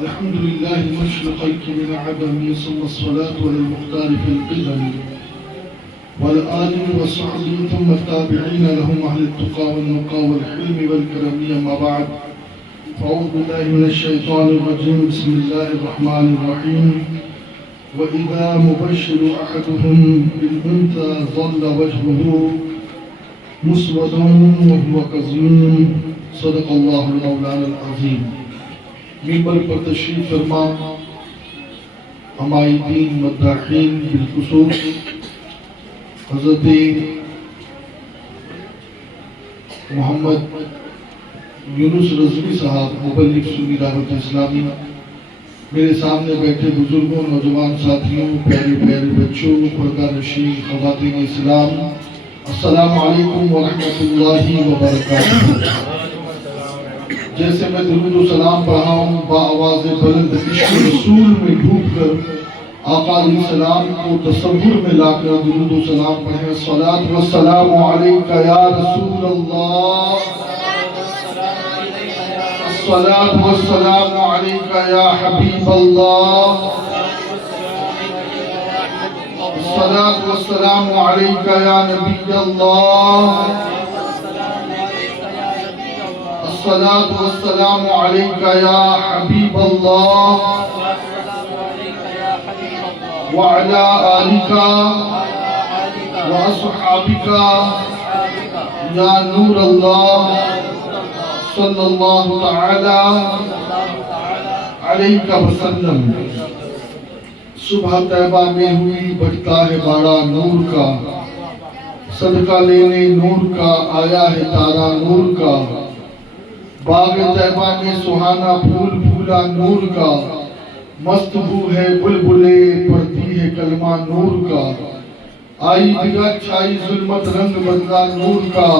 الحمد لله مشرق من عدم ثم الصلاة والمختار في القدم والآل والصحب ثم التابعين لهم أهل التقى والنقى والحلم والكرم أما بعد فأعوذ بالله من الشيطان الرجيم بسم الله الرحمن الرحيم وإذا مبشر أحدهم بالأنثى ظل وجهه مسودا وهو كظيم صدق الله المولانا العظيم. ممبر پر تشریف فرما ہمارے دین مداحین بالخصوص حضرت محمد یونس رضوی صاحب مبلغ سنی دعوت اسلامی، میرے سامنے بیٹھے بزرگوں، نوجوان ساتھیوں، پیارے پیارے بچوں، پردہ نشین خواتین اسلام، السلام علیکم ورحمۃ اللہ وبرکاتہ۔ جیسے میں درود و سلام پڑھا ہوں با آواز بلند عشق رسول میں ڈوب کر آقا علیہ السلام کو تصور میں لا کر درود و سلام پڑھیں۔ الصلاۃ والسلام علیک یا رسول اللہ، الصلاۃ والسلام علیک یا حبیب اللہ، الصلاۃ والسلام علیک یا نبی اللہ، الصلاة والسلام عليك يا حبيب الله وعلى آلك وأصحابك يا نور الله صلى الله تعالى عليك وسلم۔ صبح طیبہ میں ہوئی بڑھتا ہے باڑا نور کا، صدقہ لینے نور کا آیا ہے تارا نور کا، باغ طیبہ میں سہانا پھول پھولا نور کا، مست بو ہے بلبلے پڑھتی ہے کلمہ نور کا، آئی بگا چھائی ظلمت رنگ بدلا نور کا،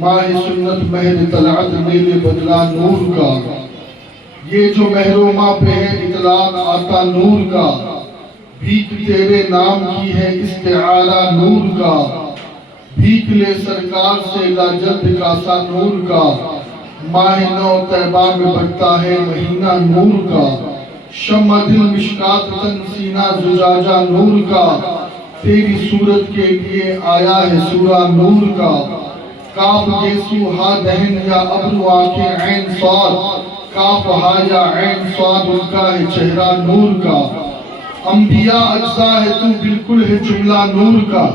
ماہ سنت مہر طلعت میلے بدلا نور کا، یہ جو محرومہ پہ ہے اطلاق آتا نور کا، بھیک تیرے نام کی ہے استعارہ نور کا، بھیک لے سرکار سے لا جلد کاسا نور کا، ماہ نو طیبہ میں بڑھتا ہے مہینہ نور کا، شمع دل مشکات تن سینہ زجاجہ نور کا، تیری صورت کے لیے آیا ہے سورہ نور کا، کاف گیسو ہا دہن یا ابرو آنکھیں عین صاد، کاف ہا یا عین صاد ان کا ہے چہرہ نور کا، انبیاء اجزا ہے تو بالکل ہے جملہ نور کا،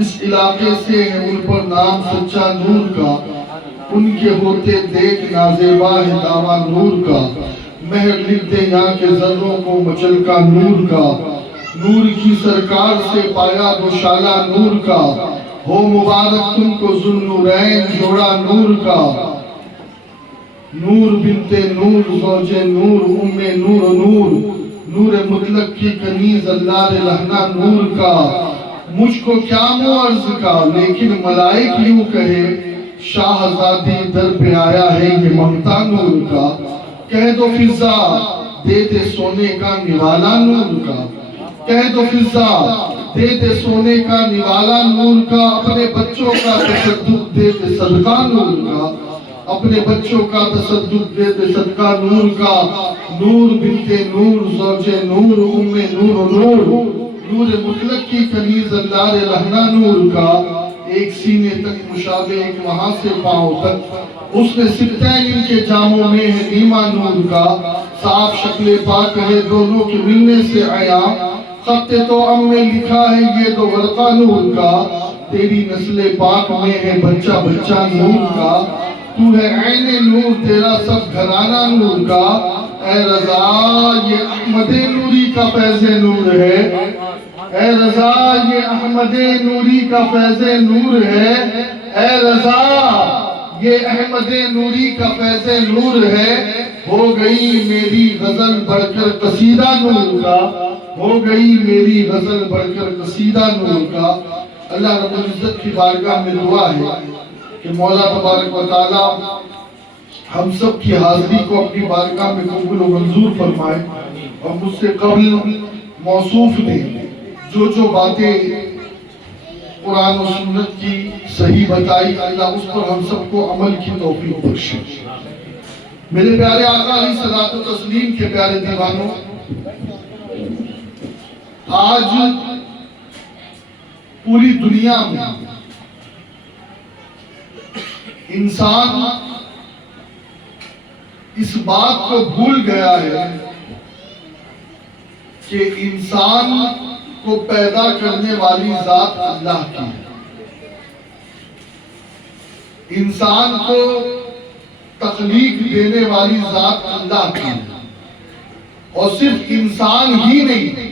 اس علاقے سے ہے ان پر نام سچا نور کا، ان کے ہوتے دیکھ نازیبا ہے دعویٰ نور کا، مہر لکھ دے یہاں کے ذروں کو مچل کا نور کا، نور کی سرکار سے پایا دوشالہ نور کا، ہو مبارک تم کو ذوالنورین جوڑا نور کا، نور بنت نور زوج نور ام نور نور، نور مطلق کی کنیز اللہ لہنا نور کا، مجھ کو کیا معرض کا لیکن ملائک یوں کہے، شاہزادی در پہ آیا ہے یہ ممتا نور کا، کہہ دو فضا دے دے سونے کا نوالا نور کا، کہہ دو فضا دے دے سونے کا نوالا نور کا، اپنے بچوں کا تصدق دے دے صدقہ نور کا، اپنے بچوں کا تصدق دے دے صدقہ نور کا، نور بنت نور زوج نور ام نور نور، نور مطلق کی کنیز اللہ لہنا نور کا، ایک سینے تک مشابہ ایک وہاں سے پاؤں تک، اس نے سبتین ان کے جاموں میں ہے نیمہ نور کا، صاف شکل پاک ہے دونوں کے ملنے سے عیا، خط تو ام میں لکھا ہے یہ دو ورقہ نور کا، تیری نسل پاک میں ہے بچہ بچہ نور کا، تو ہے عین نور تیرا سب گھرانہ نور کا، اے رضا یہ احمد نوری کا فیض نور ہے، اے رضا یہ احمد نوری کا فیض نور ہے، اے رضا یہ احمد نوری کا فیض نور ہے، ہو گئی میری غزل بڑھ کر قصیدہ نور کا، ہو گئی میری غزل بڑھ کر قصیدہ نور کا۔ اللہ رب العزت کی بارگاہ میں دعا ہے کہ مولا تبارک و تعالی ہم سب کی حاضری کو اپنی بارگاہ میں قبول و منظور فرمائے، اور مجھ سے قبل موصوف نے جو باتیں قرآن و سنت کی صحیح بتائی، اللہ اس پر ہم سب کو عمل کی توفیق بخشے۔ میرے پیارے آقا علیہ الصلوۃ والتسلیم کے پیارے دیوانوں، آج پوری دنیا میں انسان اس بات کو بھول گیا ہے کہ انسان کو پیدا کرنے والی ذات اللہ کی ہے۔ انسان کو تخلیق دینے والی ذات اللہ کی ہے، اور صرف انسان ہی نہیں،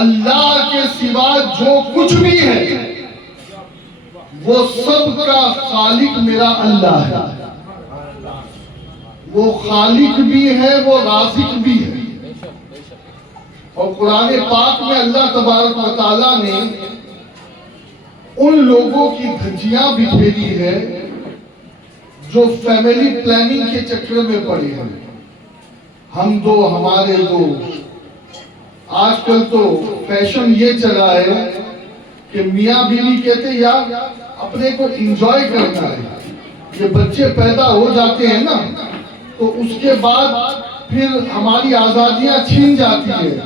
اللہ کے سوا جو کچھ بھی ہے وہ سب کا خالق میرا اللہ ہے۔ وہ خالق بھی ہے، وہ رازق بھی ہے۔ اور قرآن پاک میں اللہ تبارک و تعالیٰ نے ان لوگوں کی دھجیاں بکھیری ہے جو فیملی پلاننگ کے چکر میں پڑے ہیں۔ ہم دو ہمارے دو۔ آج کل تو فیشن یہ چلا ہے کہ میاں بیوی کہتے یار اپنے کو انجوائے کرنا ہے۔ یہ بچے پیدا ہو جاتے ہیں نا تو اس کے بعد پھر ہماری آزادیاں چھین جاتی ہے،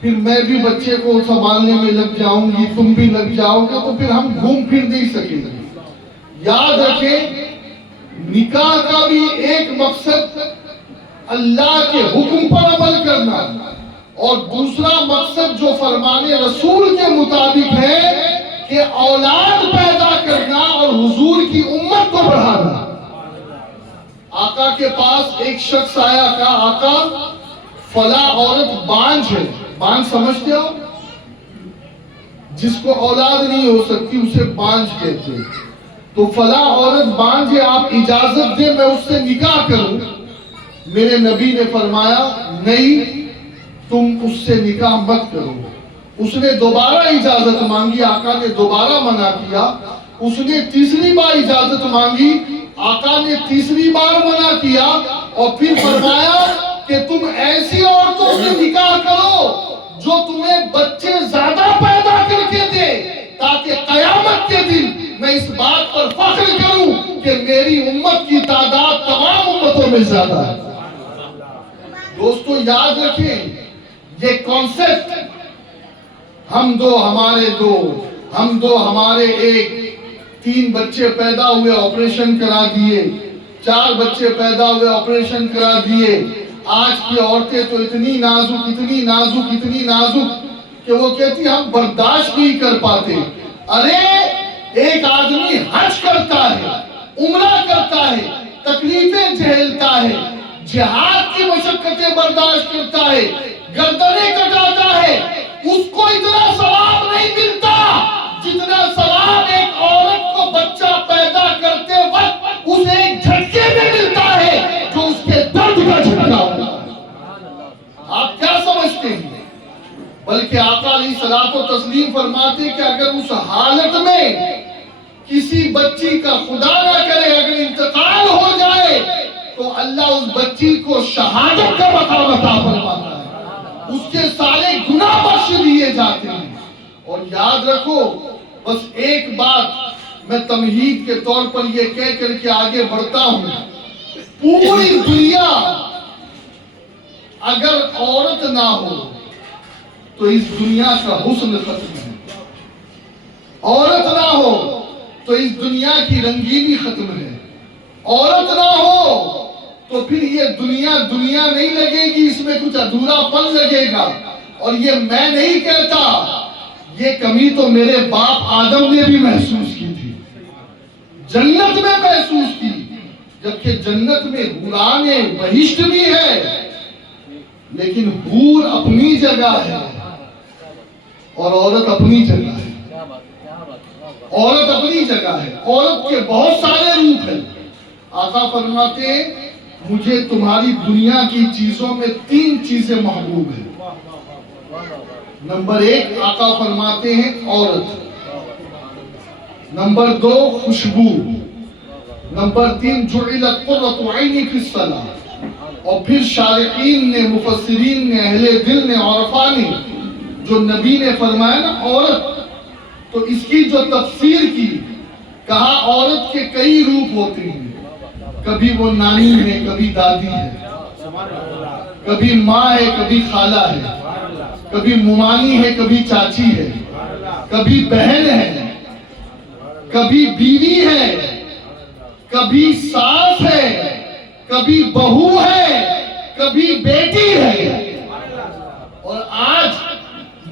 پھر میں بھی بچے کو سنبھالنے میں لگ جاؤں گی، تم بھی لگ جاؤ گے، تو پھر ہم گھوم پھر نہیں سکیں گے۔ یاد رکھیں، نکاح کا بھی ایک مقصد اللہ کے حکم پر عمل کرنا، اور دوسرا مقصد جو فرمان رسول کے مطابق ہے کہ اولاد پیدا کرنا اور حضور کی امت کو بڑھانا۔ آقا کے پاس ایک شخص آیا، کہا آقا فلاں عورت بانجھ ہے۔ بانجھ سمجھتے ہو؟ جس کو اولاد نہیں ہو سکتی اسے بانجھ کہتے ہیں۔ تو فلاں عورت بانجھ ہے، آپ اجازت دیں میں اس سے نکاح کروں؟ میرے نبی نے فرمایا نہیں، تم اس سے نکاح مت کرو۔ اس نے دوبارہ اجازت مانگی، آقا نے دوبارہ منع کیا۔ اس نے تیسری بار اجازت مانگی، آقا نے تیسری بار منع کیا، اور پھر فرمایا کہ تم ایسی عورتوں سے نکاح کرو جو تمہیں بچے زیادہ پیدا کر کے دے، تاکہ قیامت کے دن میں اس بات پر فخر کروں کہ میری امت کی تعداد تمام امتوں میں زیادہ ہے۔ دوستو یاد رکھیں، یہ کانسیپٹ ہم دو ہمارے دو، ہم دو ہمارے ایک، 3 بچے پیدا ہوئے آپریشن کرا دیے، 4 بچے پیدا ہوئے آپریشن کرا دیے۔ آج کی عورتیں تو اتنی نازک اتنی نازک اتنی نازک کہ وہ کہتی ہم برداشت نہیں کر پاتے۔ ارے ایک آدمی حج کرتا ہے، عمرہ کرتا ہے، تکلیفیں جھیلتا ہے، جہاد کی مشقتیں برداشت کرتا ہے، گردنیں کٹاتا ہے، اس کو اتنا ثواب نہیں ملتا جتنا ثواب ایک عورت کو بچہ پیدا کرتے وقت اسے ایک جھٹکے میں ملتا ہے جو اس کے درد کا جھٹکا ہوتا ہے۔ آپ کیا سمجھتے ہیں؟ بلکہ آقا علیہ الصلوۃ والتسلیم فرماتے کہ اگر اس حالت میں کسی بچی کا خدا نہ کرے اگر انتقال ہو جائے تو اللہ اس بچی کو شہادت کا مقام عطا فرماتا ہے، اس کے سارے گناہ بخش دیے جاتے ہیں۔ اور یاد رکھو، بس ایک بات میں تمہید کے طور پر یہ کہہ کر کے آگے بڑھتا ہوں، پوری دنیا اگر عورت نہ ہو تو اس دنیا کا حسن ختم ہے، عورت نہ ہو تو اس دنیا کی رنگینی ختم ہے، عورت نہ ہو تو پھر یہ دنیا دنیا نہیں لگے گی، اس میں کچھ ادھورا پن لگے گا۔ اور یہ میں نہیں کہتا، یہ کمی تو میرے باپ آدم نے بھی محسوس کی تھی، جنت میں محسوس کی، جبکہ جنت میں حوران بہشت بھی ہے، لیکن حور اپنی جگہ ہے اور عورت اپنی جگہ ہے۔ عورت اپنی جگہ ہے، عورت کے بہت سارے روپ ہیں۔ آقا فرماتے ہیں مجھے تمہاری دنیا کی چیزوں میں 3 چیزیں محبوب ہیں۔ نمبر 1 آقا فرماتے ہیں عورت، نمبر 2 خوشبو، نمبر 3 جعلت قرۃ عینی فی الصلاۃ۔ اور پھر شارحین نے، مفسرین نے، اہل دل نے، عرفاء نے، جو نبی نے فرمایا نا عورت، تو اس کی جو تفسیر کی، کہا عورت کے کئی روپ ہوتے ہیں، کبھی وہ نانی ہے کبھی دادی ہے، کبھی ماں ہے کبھی خالہ ہے، کبھی ممانی ہے کبھی چاچی ہے، کبھی بہن ہے، کبھی بیوی ہے، کبھی ساس ہے، کبھی بہو ہے، کبھی بیٹی ہے۔ اور آج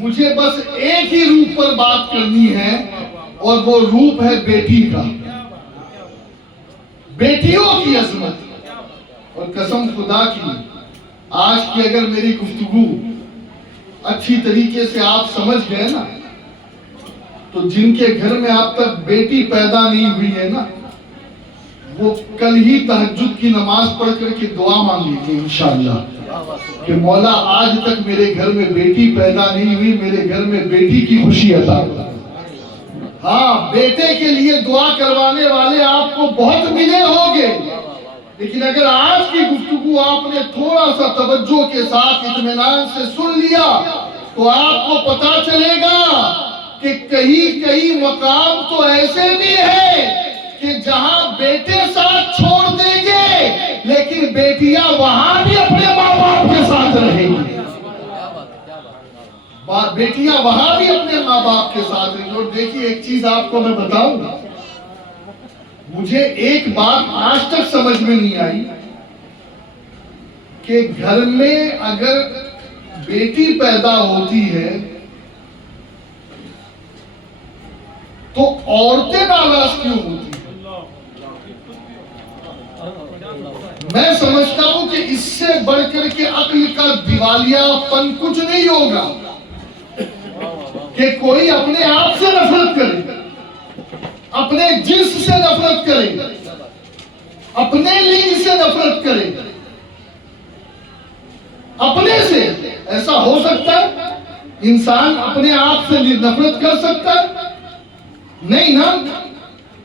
مجھے بس ایک ہی روپ پر بات کرنی ہے، اور وہ روپ ہے بیٹی کا، بیٹیوں کی عظمت۔ اور قسم خدا کی آج کی اگر میری گفتگو اچھی طریقے سے آپ سمجھ گئے نا، تو جن کے گھر میں آپ تک بیٹی پیدا نہیں ہوئی ہے نا، وہ کل ہی تہجد کی نماز پڑھ کر کے دعا مانگیں گے انشاءاللہ کہ مولا آج تک میرے گھر میں بیٹی پیدا نہیں ہوئی، میرے گھر میں بیٹی کی خوشی عطا کر۔ ہاں، بیٹے کے لیے دعا کروانے والے آپ کو بہت ملے ہوں گے، لیکن اگر آج کی گفتگو آپ نے تھوڑا سا توجہ کے ساتھ اطمینان سے سن لیا تو آپ کو پتا چلے گا کہ کئی کئی مقام تو ایسے بھی ہے کہ جہاں بیٹے ساتھ چھوڑ دیں گے لیکن بیٹیاں وہاں بھی اپنے ماں باپ کے ساتھ رہیں گی، بیٹیاں وہاں بھی اپنے ماں باپ کے ساتھ رہیں گی۔ اور دیکھیے ایک چیز آپ کو میں بتاؤں، مجھے ایک بات آج تک سمجھ میں نہیں آئی کہ گھر میں اگر بیٹی پیدا ہوتی ہے تو عورتیں ناراض کیوں ہوتی ہیں؟ میں سمجھتا ہوں کہ اس سے بڑھ کر کے عقل کا دیوالیہ پن کچھ نہیں ہوگا کہ کوئی اپنے آپ سے نفرت کرے، اپنے جنس سے نفرت کرے، اپنے لنگ سے نفرت کرے، اپنے سے۔ ایسا ہو سکتا ہے انسان اپنے آپ سے نفرت کر سکتا ہے؟ نہیں نا۔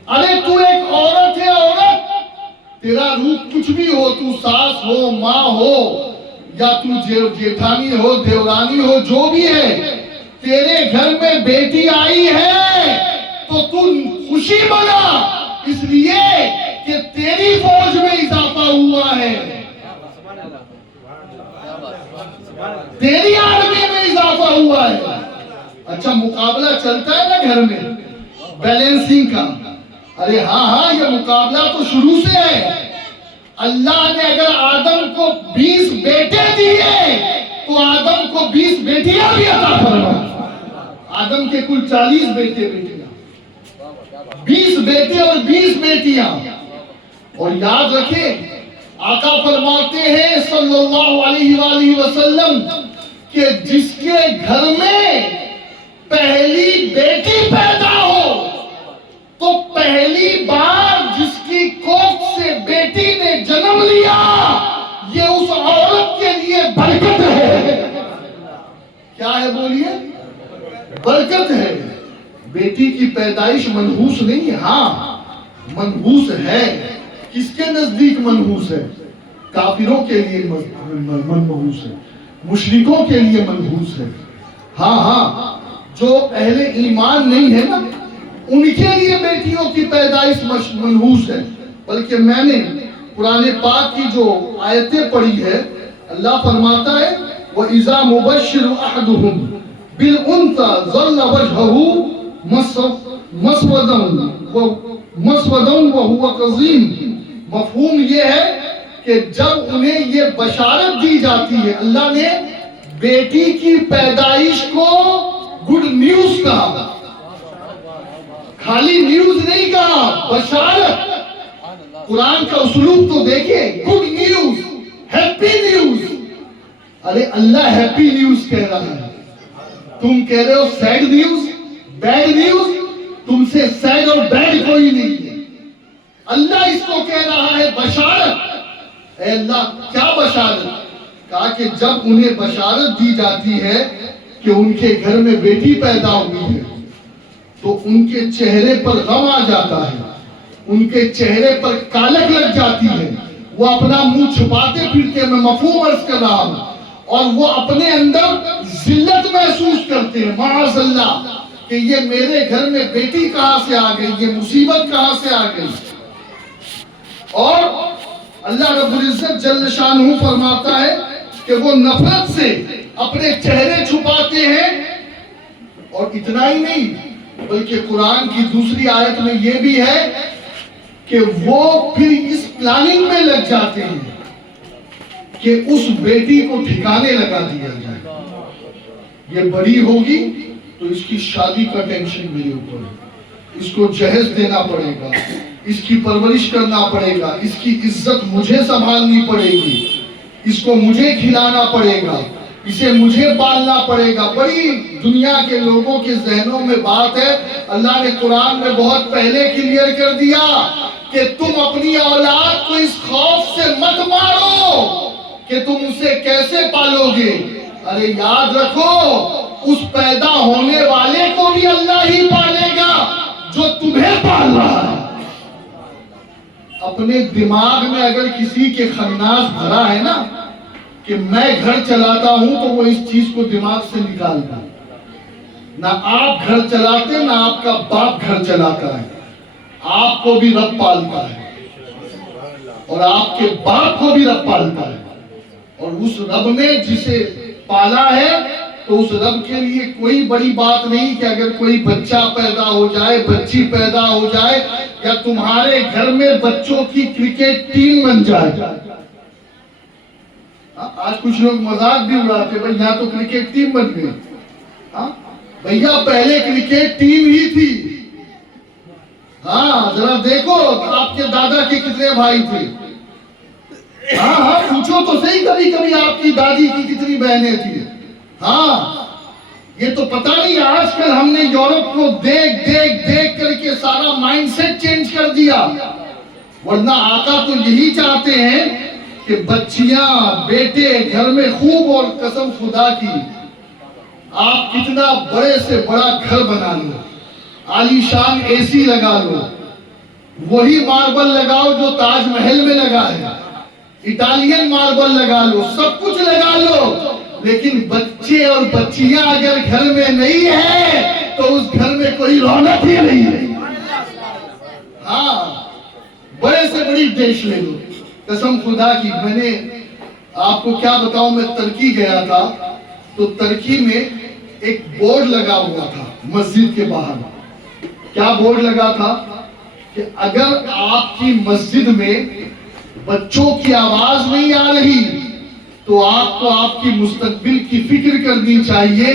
ارے تو ایک عورت ہے، عورت، تیرا روپ کچھ بھی ہو، تو ساس ہو، ماں ہو، یا تو جیٹھانی ہو، دیورانی ہو، جو بھی ہے، تیرے گھر میں بیٹی آئی ہے تو تو خوشی منا، اس لیے کہ تیری فوج میں اضافہ ہوا ہے، تیری آرمی میں اضافہ ہوا ہے۔ اچھا، مقابلہ چلتا ہے نا گھر میں بیلنسنگ کا، ارے ہاں یہ مقابلہ تو شروع سے ہے۔ اللہ نے اگر آدم کو 20 بیٹے دیے تو آدم کو 20 بیٹیاں بھی عطا فرمائیں۔ آدم کے کل 40 بیٹے بیٹیاں، 20 بیٹے اور 20 بیٹیاں۔ اور یاد رکھیں، آقا فرماتے ہیں صلی اللہ علیہ وآلہ وسلم کہ جس کے گھر میں پہلی بیٹی پیدا ہو تو پہلی بار جس کی کوکھ سے بیٹی نے جنم لیا، یہ اس عورت کے لیے برکت ہے۔ کیا ہے بولیے؟ برکت ہے۔ بیٹی کی پیدائش منحوس نہیں ہے، ہاں منحوس ہے۔ کس کے نزدیک منحوس ہے؟ کافروں کے لیے منحوس ہے، مشرکوں کے لیے منحوس ہے۔ ہاں جو اہل ایمان نہیں ہے نا، ان کے لیے بیٹیوں کی پیدائش منحوس ہے۔ بلکہ میں نے قرآن پاک کی جو آیتیں پڑھی ہے، اللہ فرماتا ہے وَإِذَا مُبَشِّرُ أَحَدُهُمْ بِالْأُنْثَى ظَلَّ وَجْهُهُ مَسْوَدًا وَهُوَ كَظِيمٌ۔ مفہوم یہ ہے کہ جب انہیں یہ بشارت دی جاتی ہے، اللہ نے بیٹی کی پیدائش کو گڈ نیوز کہا، خالی نیوز نہیں کہا، بشارت۔ قرآن کا اسلوب تو دیکھیں، گڈ نیوز، ہیپی نیوز۔ ارے اللہ ہیپی نیوز کہہ رہا ہے، تم کہہ رہے who said news, bad news. تم سے سیڈ اور بیڈ کوئی نہیں ہے، اللہ اس کو کہہ رہا ہے بشارت۔ اے اللہ، کیا بشارت؟ کہا کہ جب انہیں بشارت دی جاتی ہے کہ ان کے گھر میں بیٹی پیدا ہوئی ہے تو ان کے چہرے پر غم آ جاتا ہے، ان کے چہرے پر کالک لگ جاتی ہے، وہ اپنا منہ چھپاتے پھرتے، میں مفہوم عرض کر رہا ہوں، اور وہ اپنے اندر ذلت محسوس کرتے ہیں، معاذ اللہ، کہ یہ میرے گھر میں بیٹی کہاں سے آ گئی، یہ مصیبت کہاں سے آ گئی۔ اور اللہ رب العزت جل شانہ فرماتا ہے کہ وہ نفرت سے اپنے چہرے چھپاتے ہیں، اور اتنا ہی نہیں بلکہ قرآن کی دوسری آیت میں یہ بھی ہے کہ وہ پھر اس پلاننگ میں لگ جاتے ہیں کہ اس بیٹی کو ٹھکانے لگا دیا جائے، یہ بڑی ہوگی تو اس کی شادی کا ٹینشن میرے اوپر ہے، اس کو جہیز دینا پڑے گا، اس کی پرورش کرنا پڑے گا، اس کی عزت مجھے سنبھالنی پڑے گی، اس کو مجھے کھلانا پڑے گا، اسے مجھے پالنا پڑے گا۔ بڑی دنیا کے لوگوں کے ذہنوں میں بات ہے، اللہ نے قرآن میں بہت پہلے کلیئر کر دیا کہ تم اپنی اولاد کو اس خوف سے مت مارو کہ تم اسے کیسے پالو گے۔ ارے یاد رکھو، اس پیدا ہونے والے کو بھی اللہ ہی پالے گا جو تمہیں پال رہا ہے۔ اپنے دماغ میں اگر کسی کے خناس بھرا ہے نا کہ میں گھر چلاتا ہوں، تو وہ اس چیز کو دماغ سے نکالتا۔ نہ آپ گھر چلاتے، نہ آپ کا باپ گھر چلاتا ہے، آپ کو بھی رب پالتا ہے اور آپ کے باپ کو بھی رب پالتا ہے، اور اس رب نے جسے پالا ہے تو اس رب کے لیے کوئی بڑی بات نہیں کہ اگر کوئی بچہ پیدا ہو جائے، بچی پیدا ہو جائے، یا تمہارے گھر میں بچوں کی کرکٹ ٹیم بن جائے۔ آج کچھ لوگ مذاق بھی اڑاتے، بھئی یہاں تو کرکٹ ٹیم بن گئی۔ بھیا پہلے کرکٹ ٹیم ہی تھی۔ ہاں ذرا دیکھو آپ کے دادا کے کتنے بھائی تھے، ہاں پوچھو تو صحیح کبھی کبھی آپ کی دادی کی کتنی بہنیں تھیں۔ ہاں یہ تو پتہ نہیں، آج کل ہم نے یورپ کو دیکھ کر کے سارا مائنڈ سیٹ چینج کر دیا، ورنہ آقا تو یہی چاہتے ہیں کہ بچیاں بیٹے گھر میں خوب، اور قسم خدا کی آپ کتنا بڑے سے بڑا گھر بنا لو، عالی شان اے سی لگا لو، وہی ماربل لگاؤ جو تاج محل میں لگا ہے، اٹالین ماربل لگا لو، سب کچھ لگا لو، لیکن بچے اور بچیاں اگر گھر میں نہیں ہے تو اس گھر میں کوئی رونق ہی نہیں ہے۔ ہاں بڑے سے بڑی دیش لے لو، قسم خدا کی میں نے آپ کو کیا بتاؤں، میں ترکی گیا تھا تو ترکی میں ایک بورڈ لگا ہوا تھا مسجد کے باہر۔ کیا بورڈ لگا تھا کہ اگر آپ کی مسجد میں بچوں کی آواز نہیں آ رہی تو آپ کو آپ کی مستقبل کی فکر کرنی چاہیے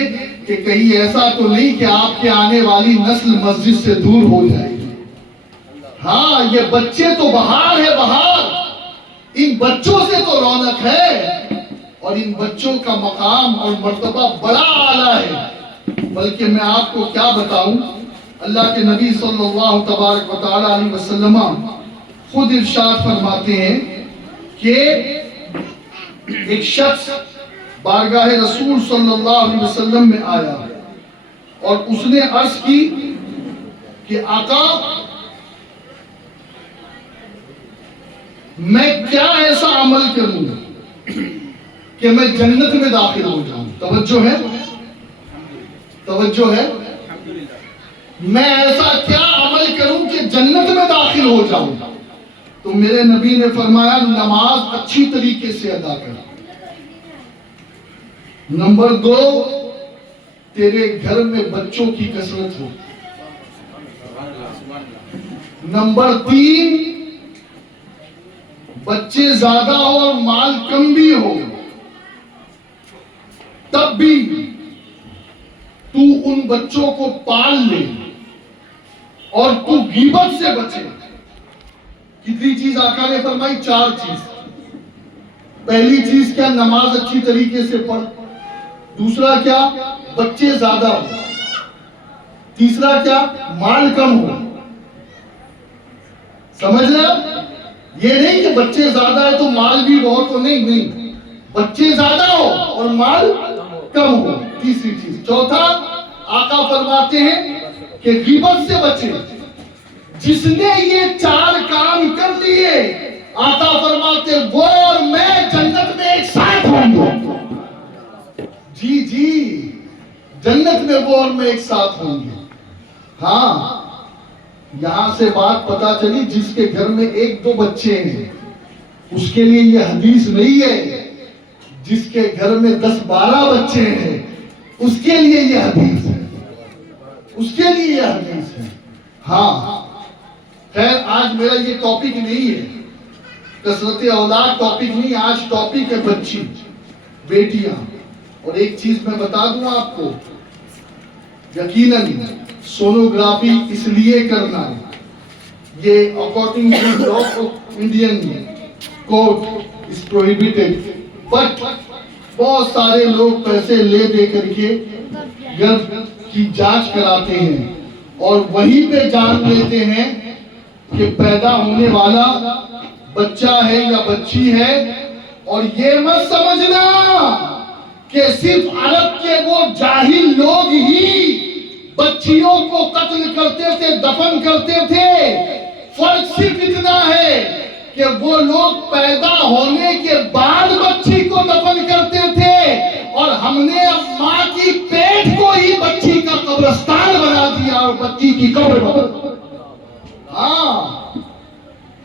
کہ کہیں ایسا تو نہیں کہ آپ کے آنے والی نسل مسجد سے دور ہو جائے گی۔ ہاں یہ بچے تو بہار ہے، بہار، ان بچوں سے تو رونق ہے، اور ان بچوں کا مقام اور مرتبہ بڑا اعلیٰ ہے۔ بلکہ میں آپ کو کیا بتاؤں، اللہ کے نبی صلی اللہ تبارک و تعالی علیہ وسلم خود ارشاد فرماتے ہیں کہ ایک شخص بارگاہ رسول صلی اللہ علیہ وسلم میں آیا اور اس نے عرض کی کہ آقا میں کیا ایسا عمل کروں کہ میں جنت میں داخل ہو جاؤں؟ توجہ ہے، توجہ ہے، میں ایسا کیا عمل کروں کہ جنت میں داخل ہو جاؤں؟ تو میرے نبی نے فرمایا نماز اچھی طریقے سے ادا کر، نمبر 2 تیرے گھر میں بچوں کی کثرت ہو، نمبر 3 بچے زیادہ ہو اور مال کم بھی ہو، تب بھی تو ان بچوں کو پال لے اور تو غیبت سے بچے۔ کتنی چیز آقا نے فرمائی؟ 4 چیز۔ پہلی چیز کیا؟ نماز اچھی طریقے سے پڑھ، دوسرا کیا؟ بچے زیادہ ہو، تیسرا کیا؟ مال کم ہو۔ سمجھ رہے آپ؟ یہ نہیں کہ بچے زیادہ ہے تو مال بھی بہت ہو، نہیں، بچے زیادہ ہو اور مال کم ہو، تیسری چیز۔ چوتھا آقا فرماتے ہیں کہ غیبت سے بچے۔ جس نے یہ 4 کام کر لیے آقا فرماتے وہ اور میں جنت میں ایک ساتھ ہوں گے۔ جی جنت میں وہ اور میں ایک ساتھ ہوں گے۔ ہاں یہاں سے بات پتا چلی جس کے گھر میں 1-2 بچے ہیں اس کے لیے یہ حدیث نہیں ہے. جس کے گھر میں 10-12 بچے ہیں اس کے لیے یہ حدیث ہے, اس کے لیے یہ حدیث ہے. ہاں خیر آج میرا یہ ٹاپک نہیں ہے, کثرت اولاد ٹاپک نہیں, آج ٹاپک ہے بچی, بیٹیاں. اور ایک چیز میں بتا دوں آپ کو, یقیناً سونوگرافی اس لیے کرنا یہ according to law of Indian code is prohibited, but بہت سارے لوگ پیسے لے دے کر کے گربھ کی جانچ کراتے ہیں اور وہیں پہ جان لیتے ہیں کہ پیدا ہونے والا بچہ ہے یا بچی ہے. اور یہ مت سمجھنا کہ صرف عرب کے وہ جاہل لوگ ہی بچیوں کو قتل کرتے تھے, دفن کرتے تھے. فرق صرف اتنا ہے کہ وہ لوگ پیدا ہونے کے بعد بچی کو دفن کرتے تھے اور ہم نے اب ماں کی پیٹ کو ہی بچی کا قبرستان بنا دیا اور بچی کی قبر. ہاں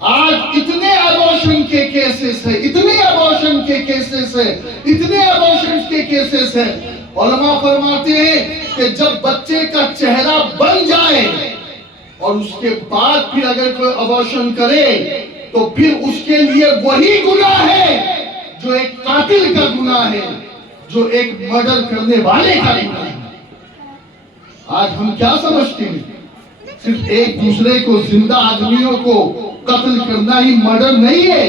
آج اتنے ابورشن کے کیسز ہیں, اتنے ابورشن کے کیسز ہیں, اتنے ابورشن کے کیسز ہیں. علماء فرماتے ہیں کہ جب بچے کا چہرہ بن جائے اور اس کے بعد پھر اگر کوئی ابورشن کرے تو پھر اس کے لیے وہی گناہ ہے جو ایک قاتل کا گناہ ہے, جو ایک مرڈر کرنے والے کا گناہ ہے. آج ہم کیا سمجھتے ہیں, صرف ایک دوسرے کو, زندہ آدمیوں کو قتل کرنا ہی مرڈر نہیں ہے.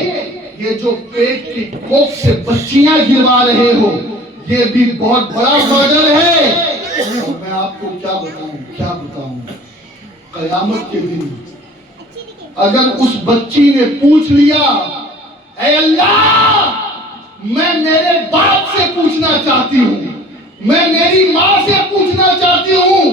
یہ جو پیٹ کی کوکھ سے بچیاں گروا رہے ہو یہ بھی بہت بڑا مرڈر ہے. اور میں آپ کو کیا بتاؤں, قیامت کے دن اگر اس بچی نے پوچھ لیا اے اللہ میں میرے باپ سے پوچھنا چاہتی ہوں, میں میری ماں سے پوچھنا چاہتی ہوں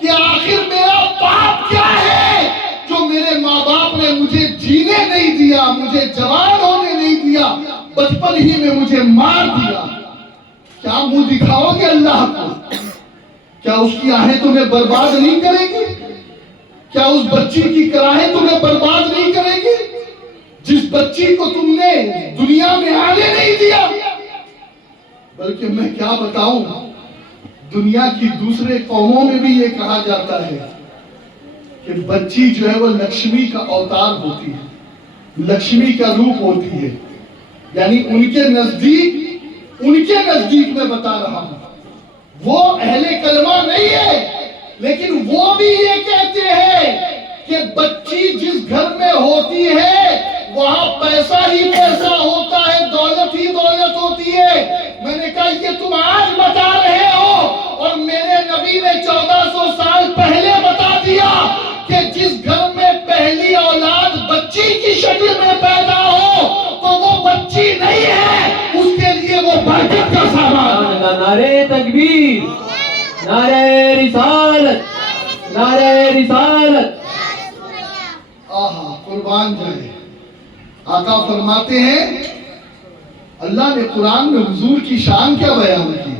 کہ آخر میرا باپ کیا ہے جو میرے ماں باپ نے مجھے جینے نہیں دیا, مجھے جوان ہونے نہیں دیا, بچپن ہی میں مجھے مار دیا. کیا منہ دکھاؤ گے اللہ کو؟ کیا اس کی آہیں تمہیں برباد نہیں کرے گی؟ کیا اس بچی کی کراہیں تمہیں برباد نہیں کرے گی جس بچی کو تم نے دنیا میں آنے نہیں دیا؟ بلکہ میں کیا بتاؤں, دنیا کی دوسرے قوموں میں بھی یہ کہا جاتا ہے کہ بچی جو ہے وہ لکشمی کا اوتار ہوتی ہے, لکشمی کا روپ ہوتی ہے. یعنی ان کے نزدیک میں بتا رہا ہوں, وہ اہل کلمہ نہیں ہے لیکن وہ بھی یہ کہتے ہیں کہ بچی جس گھر میں ہوتی ہے وہاں پیسہ ہی پیسہ ہوتا ہے, دولت ہی دولت ہوتی ہے. میں نے کہا یہ تم آج بتا رہے ہو اور میرے نبی نے 1400 سال پہلے بتا دیا کہ جس گھر میں پہلی اولاد بچی کی شکل میں پیدا ہو تو وہ بچی نہیں ہے, اس کے لیے وہ برکت کا سامان. نعرہ تکبیر, نعرہ رسالت, نعرہ رسالت. آہا قربان جائے. آقا فرماتے ہیں اللہ نے قرآن میں حضور کی شان کیا بیان کی,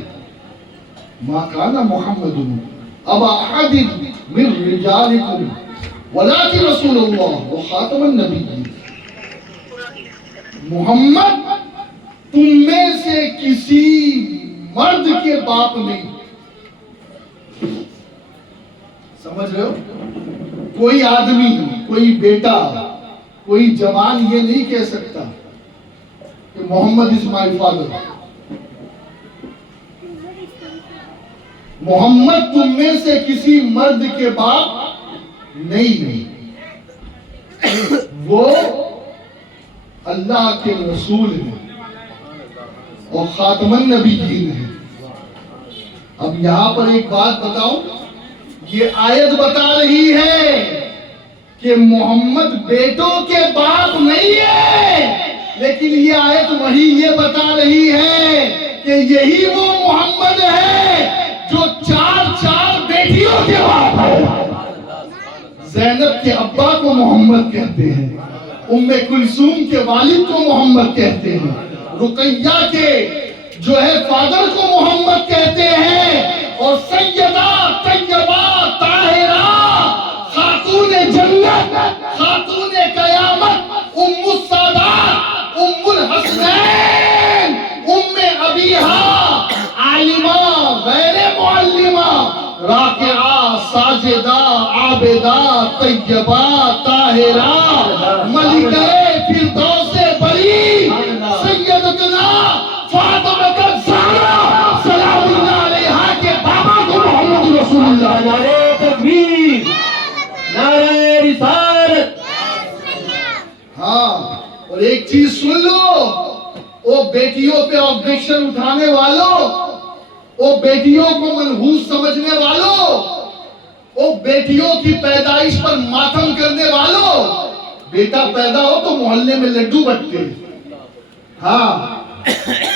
ما کان محمد ابا احد من رجالکم ولکن رسول اللہ وخاتم النبیین. محمد تم میں سے کسی مرد کے باپ نہیں. سمجھ رہے ہو, کوئی آدمی, کوئی بیٹا, کوئی جوان یہ نہیں کہہ سکتا کہ محمد از مائی فادر. محمد تم میں سے کسی مرد کے باپ نہیں, وہ اللہ کے رسول ہیں اور خاتم النبیین ہیں. اب یہاں پر ایک بات بتاؤں, یہ آیت بتا رہی ہے کہ محمد بیٹوں کے باپ نہیں ہے, لیکن یہ آیت وہی یہ بتا رہی ہے کہ یہی وہ محمد ہے جو 4 بیٹیوں کے باپ ہے. زینب کے ابا کو محمد کہتے ہیں, ام کلثوم کے والد کو محمد کہتے ہیں, رقیہ کے جو ہے فادر کو محمد کہتے ہیں, اور سیدہ طیبہ طاہرہ خاتون جنت, خاتون قیامت, ام السادات, ام زاہدہ طیبہ طاہرہ ملکہ فردوس بری سیدتنا فاطمہ الزہرا سلام اللہ علیہا کے بابا کو محمد رسول اللہ. نعرہ تکبیر، نعرہ رسالت. ہاں اور ایک چیز سن لو، وہ بیٹیوں پہ آبجیکشن اٹھانے والوں، وہ بیٹیوں کو منحوس سمجھنے والوں، وہ بیٹیوں کی پیدائش پر ماتم کرنے والوں، بیٹا پیدا ہو تو محلے میں لڈو بٹتے ہیں، ہاں،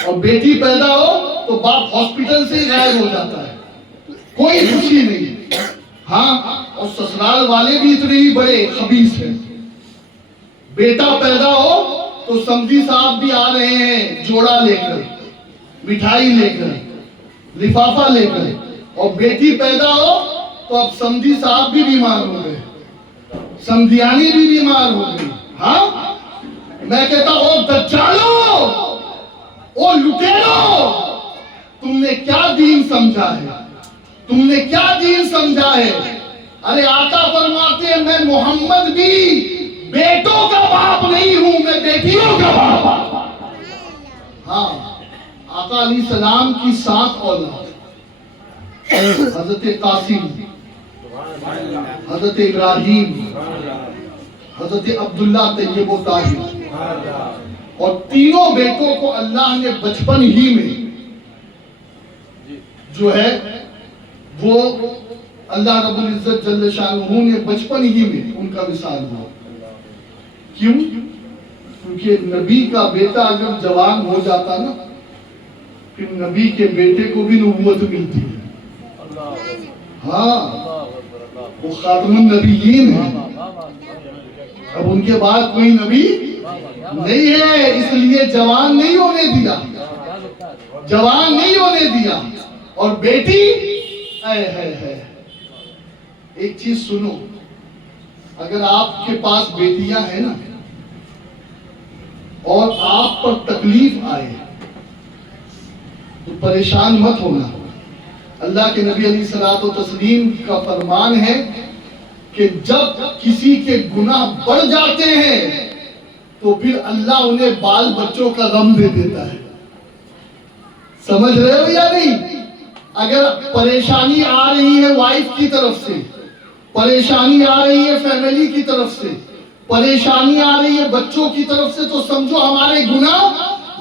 اور بیٹی پیدا ہو تو باپ ہاسپٹل سے ہی غائب ہو جاتا ہے، کوئی خوشی نہیں. ہاں اور سسرال والے بھی اتنے ہی بڑے خبیث ہیں. بیٹا پیدا ہو تو سمجھی صاحب بھی آ رہے ہیں جوڑا لے کر، مٹھائی لے کر، لفافہ لے کر، اور بیٹی پیدا ہو تو اب سمجھی صاحب بھی بیمار ہو گئے، سمدھیانی بھی بیمار ہو گئی. ہاں میں کہتا ہوں او دجالو، او لٹیرو، تم نے کیا دین سمجھا ہے؟ تم نے کیا دین سمجھا ہے؟ ارے آقا فرماتے ہیں میں محمد بھی بیٹوں کا باپ نہیں ہوں، میں بیٹیوں کا باپ. ہاں آقا علیہ السلام کی 7 اولاد، حضرت قاسم، حضرت ابراہیم، حضرت عبداللہ طیب و طاہر، اور تینوں بیٹوں کو اللہ نے بچپن ہی میں جو ہے وہ اللہ رب العزت جل شانہ نے بچپن ہی میں ان کا وصال ہوا. کیوں؟ کیونکہ نبی کا بیٹا اگر جوان ہو جاتا نا پھر نبی کے بیٹے کو بھی نبوت ملتی ہے. ہاں وہ خاتم النبیین ہے، اب ان کے بعد کوئی نبی نہیں ہے، اس لیے جوان نہیں ہونے دیا، جوان نہیں ہونے دیا. اور بیٹی ہے ایک چیز سنو، اگر آپ کے پاس بیٹیاں ہیں نا اور آپ پر تکلیف آئے تو پریشان مت ہونا. اللہ کے نبی علیہ الصلوۃ والتسلیم کا فرمان ہے کہ جب کسی کے گناہ بڑھ جاتے ہیں تو پھر اللہ انہیں بال بچوں کا غم دے دیتا ہے. سمجھ رہے ہو یا نہیں؟ اگر پریشانی آ رہی ہے وائف کی طرف سے، پریشانی آ رہی ہے فیملی کی طرف سے، پریشانی آ رہی ہے بچوں کی طرف سے، تو سمجھو ہمارے گناہ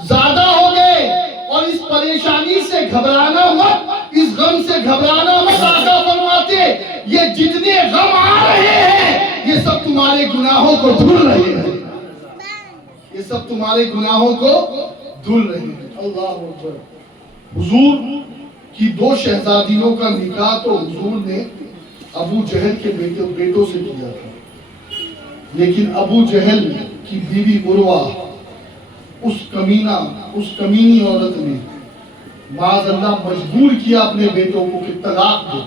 زیادہ ہو گئے. اور اس پریشانی سے گھبرانا مت، اس غم سے گھبرانا مت. آقا فرماتے یہ جتنے غم آ رہے ہیں یہ سب تمہارے گناہوں کو دھل رہے ہیں، یہ سب تمہارے گناہوں کو دھل رہے ہیں. اللہ اکبر. حضور کی 2 شہزادیوں کا نکاح تو حضور نے ابو جہل کے بیٹوں سے کیا تھا، لیکن ابو جہل کی بیوی عروہ اس کمینی عورت نے معاذ اللہ مجبور کیا اپنے بیٹوں کو کہ طلاق دو.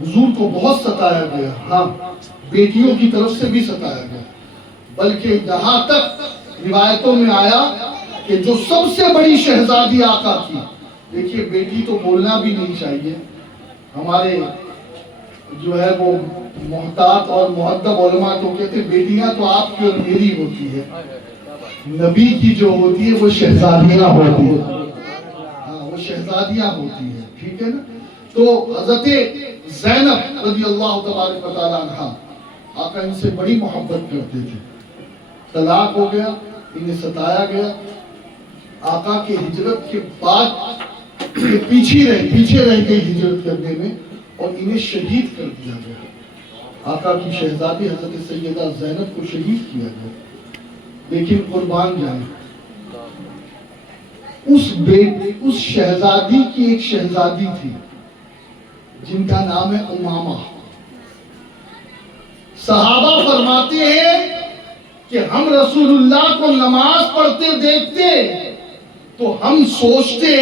حضور کو بہت ستایا گیا، ہاں بیٹیوں کی طرف سے بھی ستایا گیا، بلکہ یہاں تک روایتوں میں آیا کہ جو سب سے بڑی شہزادی آقا کی، دیکھیے بیٹی تو بولنا بھی نہیں چاہیے، ہمارے جو ہے وہ محتاط اور مؤدب علماء تو کہتے ہیں بیٹیاں تو آپ کی اور میری ہوتی ہے، نبی کی جو ہوتی ہے وہ شہزادیاں ہوتی ہیں. ہاں وہ شہزادیاں ہوتی ہیں، ٹھیک ہے نا. تو حضرت زینب رضی اللہ تبارک و تعالیٰ عنہ آقا ان سے بڑی محبت کرتے تھے. طلاق ہو گیا، انہیں ستایا گیا. آقا کے ہجرت کے بعد یہ پیچھے رہ گئی ہجرت کرنے میں اور انہیں شہید کر دیا گیا. آقا کی شہزادی حضرت سیدہ زینب کو شہید کیا گیا. لیکن قربان جائیں اس شہزادی کی ایک شہزادی تھی جن کا نام ہے امامہ. صحابہ فرماتے ہیں کہ ہم رسول اللہ کو نماز پڑھتے دیکھتے تو ہم سوچتے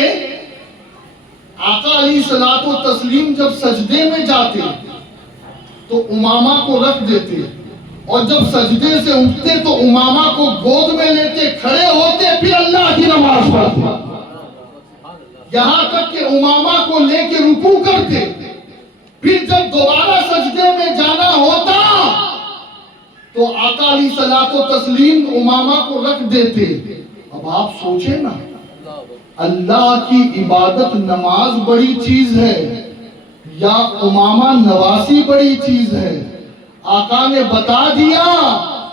آقا علیہ الصلوۃ والتسلیم جب سجدے میں جاتے تو امامہ کو رکھ دیتے اور جب سجدے سے اٹھتے تو امامہ کو گود میں لیتے، کھڑے ہوتے پھر اللہ کی نماز پڑھتے، یہاں تک کہ امامہ کو لے کے رکوع کرتے. پھر جب دوبارہ سجدے میں جانا آقا علیہ الصلوۃ والتسلیم امامہ کو رکھ دیتے. اب آپ سوچیں نا، اللہ کی عبادت نماز بڑی چیز ہے یا امامہ نواسی بڑی چیز ہے؟ آقا نے بتا دیا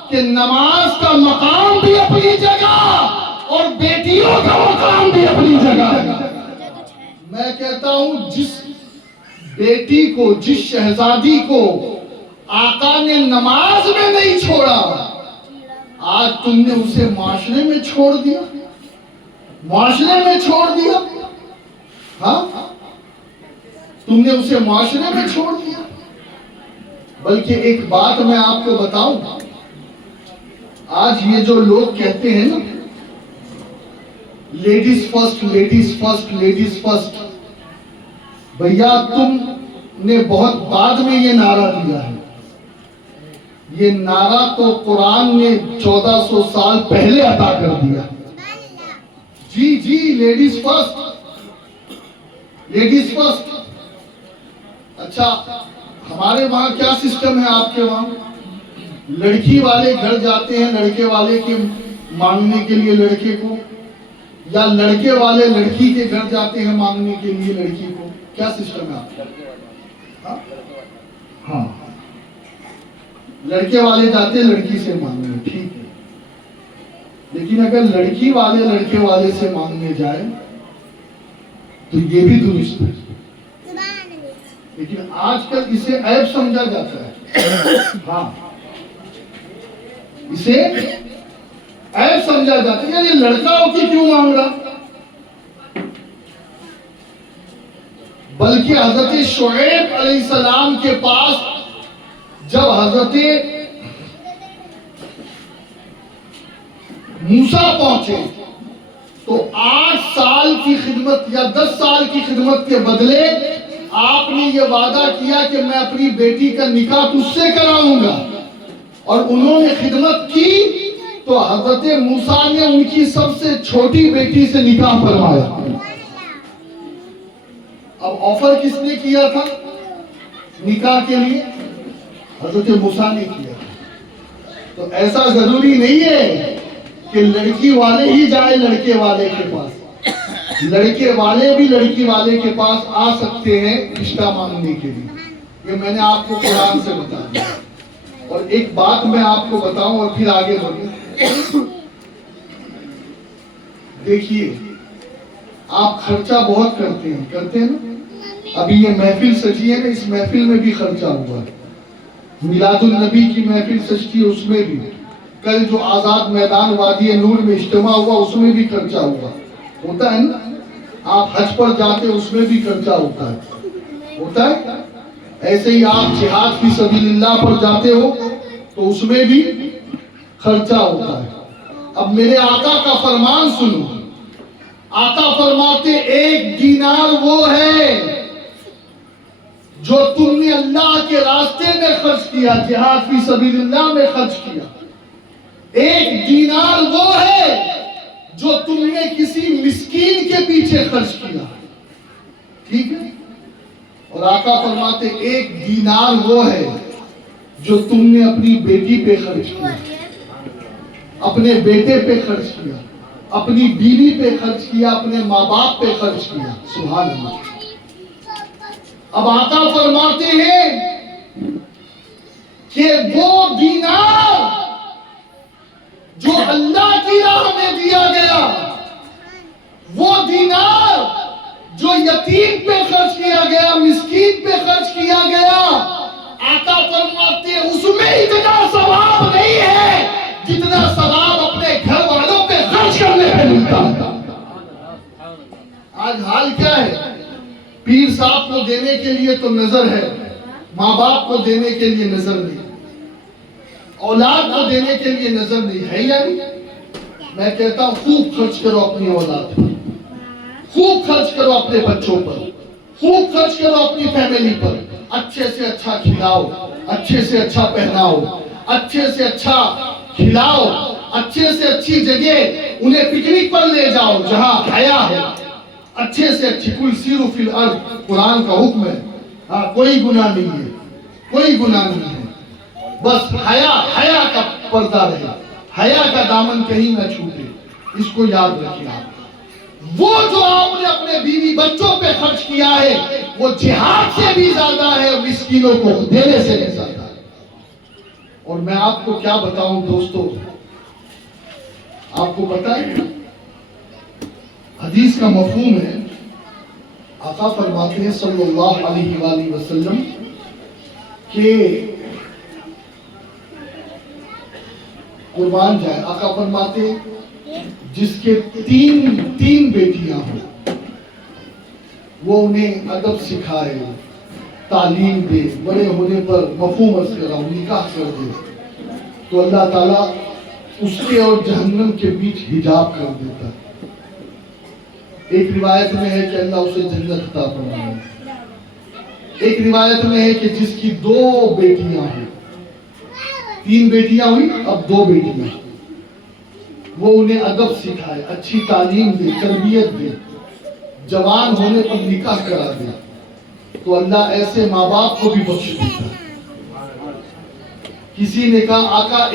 کہ نماز کا مقام بھی اپنی جگہ اور بیٹیوں کا مقام بھی اپنی جگہ ہے. میں کہتا ہوں جس بیٹی کو، جس شہزادی کو آقا نے نماز میں نہیں چھوڑا، آج تم نے اسے معاشرے میں چھوڑ دیا. معاشرے میں چھوڑ دیا. ہاں، تم نے اسے معاشرے میں چھوڑ دیا. بلکہ ایک بات میں آپ کو بتاؤں، آج یہ جو لوگ کہتے ہیں نا ladies first, ladies first, ladies first, بھیا تم نے بہت بعد میں یہ نعرہ دیا ہے. یہ نعرہ تو قرآن نے 1400 سال پہلے عطا کر دیا. جی جی، لیڈیز فرسٹ، لیڈیز فرسٹ. اچھا، ہمارے وہاں کیا سسٹم ہے؟ آپ کے وہاں لڑکی والے گھر جاتے ہیں لڑکے والے کے مانگنے کے لیے لڑکے کو، یا لڑکے والے لڑکی کے گھر جاتے ہیں مانگنے کے لیے لڑکی کو؟ کیا سسٹم ہے آپ کا؟ ہاں، لڑکے والے جاتے ہیں لڑکی سے مانگنے، ٹھیک ہے. لیکن اگر لڑکی والے لڑکے والے سے مانگنے جائے تو یہ بھی درست ہے. لیکن آج کل اسے عیب سمجھا جاتا ہے. ہاں، اسے عیب سمجھا جاتا ہے. یہ لڑکا ہو کے کیوں مانگ رہا؟ بلکہ حضرت شعیب علیہ السلام کے پاس جب حضرت موسیٰ پہنچے تو 8 سال کی خدمت یا 10 سال کی خدمت کے بدلے آپ نے یہ وعدہ کیا کہ میں اپنی بیٹی کا نکاح تجھ سے کراؤں گا. اور انہوں نے خدمت کی تو حضرت موسیٰ نے ان کی سب سے چھوٹی بیٹی سے نکاح فرمایا. اب آفر کس نے کیا تھا نکاح کے لیے؟ حضرت موسیٰ نے کیا. تو ایسا ضروری نہیں ہے کہ لڑکی والے ہی جائے لڑکے والے کے پاس. لڑکے والے بھی لڑکی والے کے پاس آ سکتے ہیں رشتہ مانگنے کے لیے. یہ میں نے آپ کو قرآن سے بتا دیا. اور ایک بات میں آپ کو بتاؤں اور پھر آگے بڑھیں. دیکھیے، آپ خرچہ بہت کرتے ہیں نا. ابھی یہ محفل سجی ہے نا، اس محفل میں بھی خرچہ ہوا ہے. میلاد النبی کی محفل سجتی ہے، اس میں بھی. کل جو آزاد میدان وادی نور میں اجتماع ہوا اس میں بھی خرچہ ہوا. ہوتا ہے نا. آپ حج پر جاتے اس میں بھی خرچہ ہوتا ہے. ایسے ہی آپ جہاد فی سبیل اللہ پر جاتے ہو تو اس میں بھی خرچہ ہوتا ہے. اب میرے آقا کا فرمان سنو. آقا فرماتے 1 دینار وہ ہے جو تم نے اللہ کے راستے میں خرچ کیا، جہاد فی سبیل اللہ میں خرچ کیا. 1 دینار وہ ہے جو تم نے کسی مسکین کے پیچھے خرچ کیا. ٹھیک ہے. اور آقا فرماتے 1 دینار وہ ہے جو تم نے اپنی بیٹی پہ خرچ کیا، اپنے بیٹے پہ خرچ کیا، اپنی بیوی پہ خرچ کیا، اپنے ماں باپ پہ خرچ کیا. سبحان اللہ. اب آقا فرماتے ہیں کہ وہ دینار جو اللہ کی راہ میں دیا گیا، وہ دینار جو یتیم پہ خرچ کیا گیا، مسکین پہ خرچ کیا گیا، آقا فرماتے اس میں اتنا ثواب نہیں ہے جتنا ثواب اپنے گھر والوں پہ خرچ کرنے پہ ملتا ہے. آج حال کیا ہے؟ پیر صاحب کو دینے کے لیے تو نظر ہے، ماں باپ کو دینے کے لیے نظر نہیں، اولاد کو دینے کے لیے نظر نہیں ہے. یعنی میں کہتا ہوں خوب خرچ کرو اپنی اولاد پر، خوب خرچ کرو اپنے بچوں پر، خوب خرچ کرو اپنی فیملی پر. اچھے سے اچھا کھلاؤ، اچھے سے اچھا پہناؤ، اچھے سے اچھا کھلاؤ، اچھے سے اچھی جگہ انہیں پکنک پر لے جاؤ جہاں حیا ہے. اچھے سے اچھی کل سیرو فی الارض قرآن کا حکم ہے. ہاں، کوئی گناہ نہیں ہے، کوئی گناہ نہیں ہے. بس حیا کا پردہ رہے، حیا کا دامن کہیں نہ چھوٹے، اس کو یاد رکھیں آپ۔ وہ جو آپ نے اپنے بیوی بچوں پہ خرچ کیا ہے وہ جہاد سے بھی زیادہ ہے اور مسکینوں کو دینے سے بھی زیادہ ہے۔ اور میں آپ کو کیا بتاؤں دوستو، آپ کو پتہ ہے حدیث کا مفہوم ہے، آقا فرماتے ہیں صلی اللہ علیہ وآلہ وسلم کہ قربان جائے، آقا فرماتے ہیں جس کے تین بیٹیاں ہوں وہ انہیں ادب سکھائے، تعلیم دے، بڑے ہونے پر مفہوم عرض کر رہا ہوں نکاح کر دے تو اللہ تعالیٰ اس کے اور جہنم کے بیچ حجاب کر دیتا ہے۔ ایک روایت میں ہے کہ اللہ اسے جنت عطا فرمائے، ایک روایت میں ہے کہ جس کی 2 بیٹیاں ہیں، 3 بیٹیاں ہوئی اب 2 بیٹیاں، وہ انہیں ادب سکھائے، اچھی تعلیم دے، تربیت دے، جوان ہونے پر نکاح کرا دے تو اللہ ایسے ماں باپ کو بھی بخش دیتا ہے۔ کسی نے کہا آقا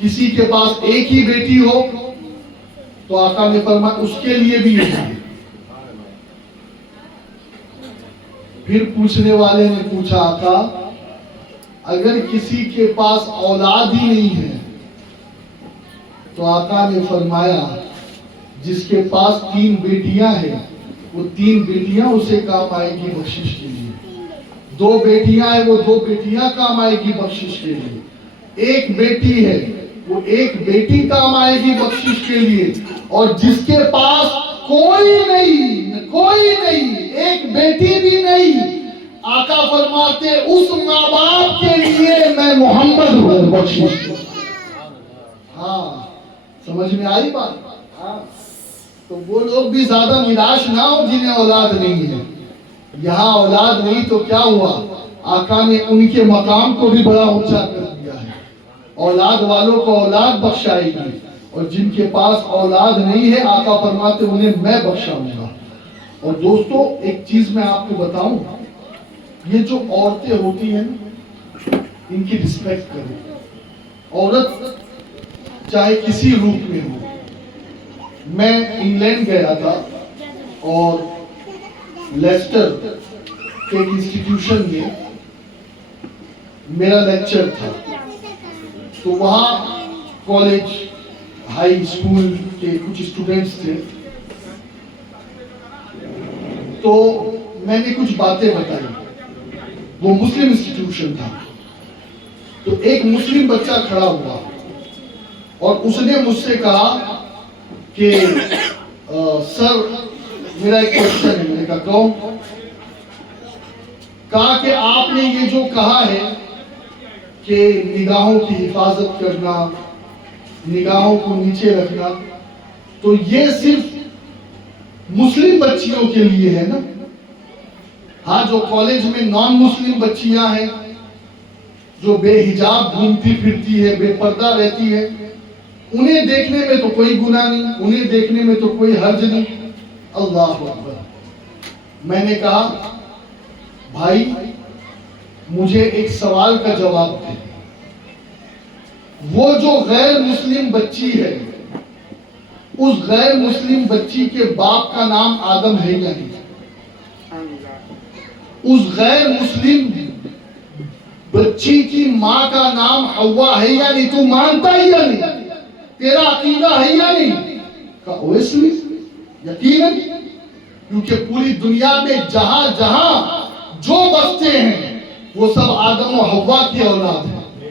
کسی کے پاس ایک ہی بیٹی ہو تو آقا نے فرمایا اس کے لیے بھی یہی ہے۔ پھر پوچھنے والے نے پوچھا آقا اگر کسی کے پاس اولاد ہی نہیں ہے تو آقا نے فرمایا جس کے پاس 3 بیٹیاں ہیں وہ 3 بیٹیاں اسے کام آئے گی بخشش کے لیے، 2 بیٹیاں ہیں وہ 2 بیٹیاں کام آئے گی بخشش کے لیے، 1 بیٹی ہے وہ 1 بیٹی کام آئے گی بخشش کے لیے، اور جس کے پاس کوئی نہیں 1 بیٹی بھی نہیں، آقا فرماتے اس ماں باپ کے لیے میں محمد ہوں بخشش۔ ہاں سمجھ میں آئی بات؟ ہاں تو وہ لوگ بھی زیادہ نراش نہ ہو جنہیں اولاد نہیں ہے۔ یہاں اولاد نہیں تو کیا ہوا، آقا نے ان کے مقام کو بھی بڑا اونچا کر دیا ہے، اولاد والوں کو اولاد بخشائے گی، اور جن کے پاس اولاد نہیں ہے آقا فرماتے انہیں میں بخشاؤں گا۔ اور دوستو ایک چیز میں آپ کو بتاؤں، یہ جو عورتیں ہوتی ہیں ان کی رسپیکٹ کریں، عورت چاہے کسی روپ میں ہو۔ میں انگلینڈ گیا تھا اور لیسٹر کے ایک انسٹیٹیوشن میں میرا لیکچر تھا، تو وہاں کالج ہائی اسکول کے کچھ اسٹوڈنٹس تھے، تو میں نے کچھ باتیں بتائی، وہ مسلم انسٹیٹیوشن تھا، تو ایک مسلم بچہ کھڑا ہوا اور اس نے مجھ سے کہا کہ سر میرا ایک کوشچن ہے۔ میں نے کہا کون؟ کہا کہ آپ نے یہ جو کہا ہے کہ نگاہوں کی حفاظت کرنا، نگاہوں کو نیچے رکھنا، تو یہ صرف مسلم بچیوں کے لیے ہے نا؟ ہاں جو کالج میں نان مسلم بچیاں ہیں جو بے حجاب گھومتی پھرتی ہے، بے پردہ رہتی ہے، انہیں دیکھنے میں تو کوئی گناہ نہیں، انہیں دیکھنے میں تو کوئی حرج نہیں۔ اللہ اکبر۔ میں نے کہا بھائی مجھے ایک سوال کا جواب دے، وہ جو غیر مسلم بچی ہے اس غیر مسلم بچی کے باپ کا نام آدم ہے یا نہیں؟ اس غیر مسلم بچی کی ماں کا نام حوا ہے یا نہیں؟ تو مانتا ہی یا نہیں؟ تیرا عقیدہ ہے یا نہیں؟ کہا اویسلی یقیناً، کیونکہ پوری دنیا میں جہاں جہاں جو بستے ہیں وہ سب آدم و حوا کی اولاد ہیں،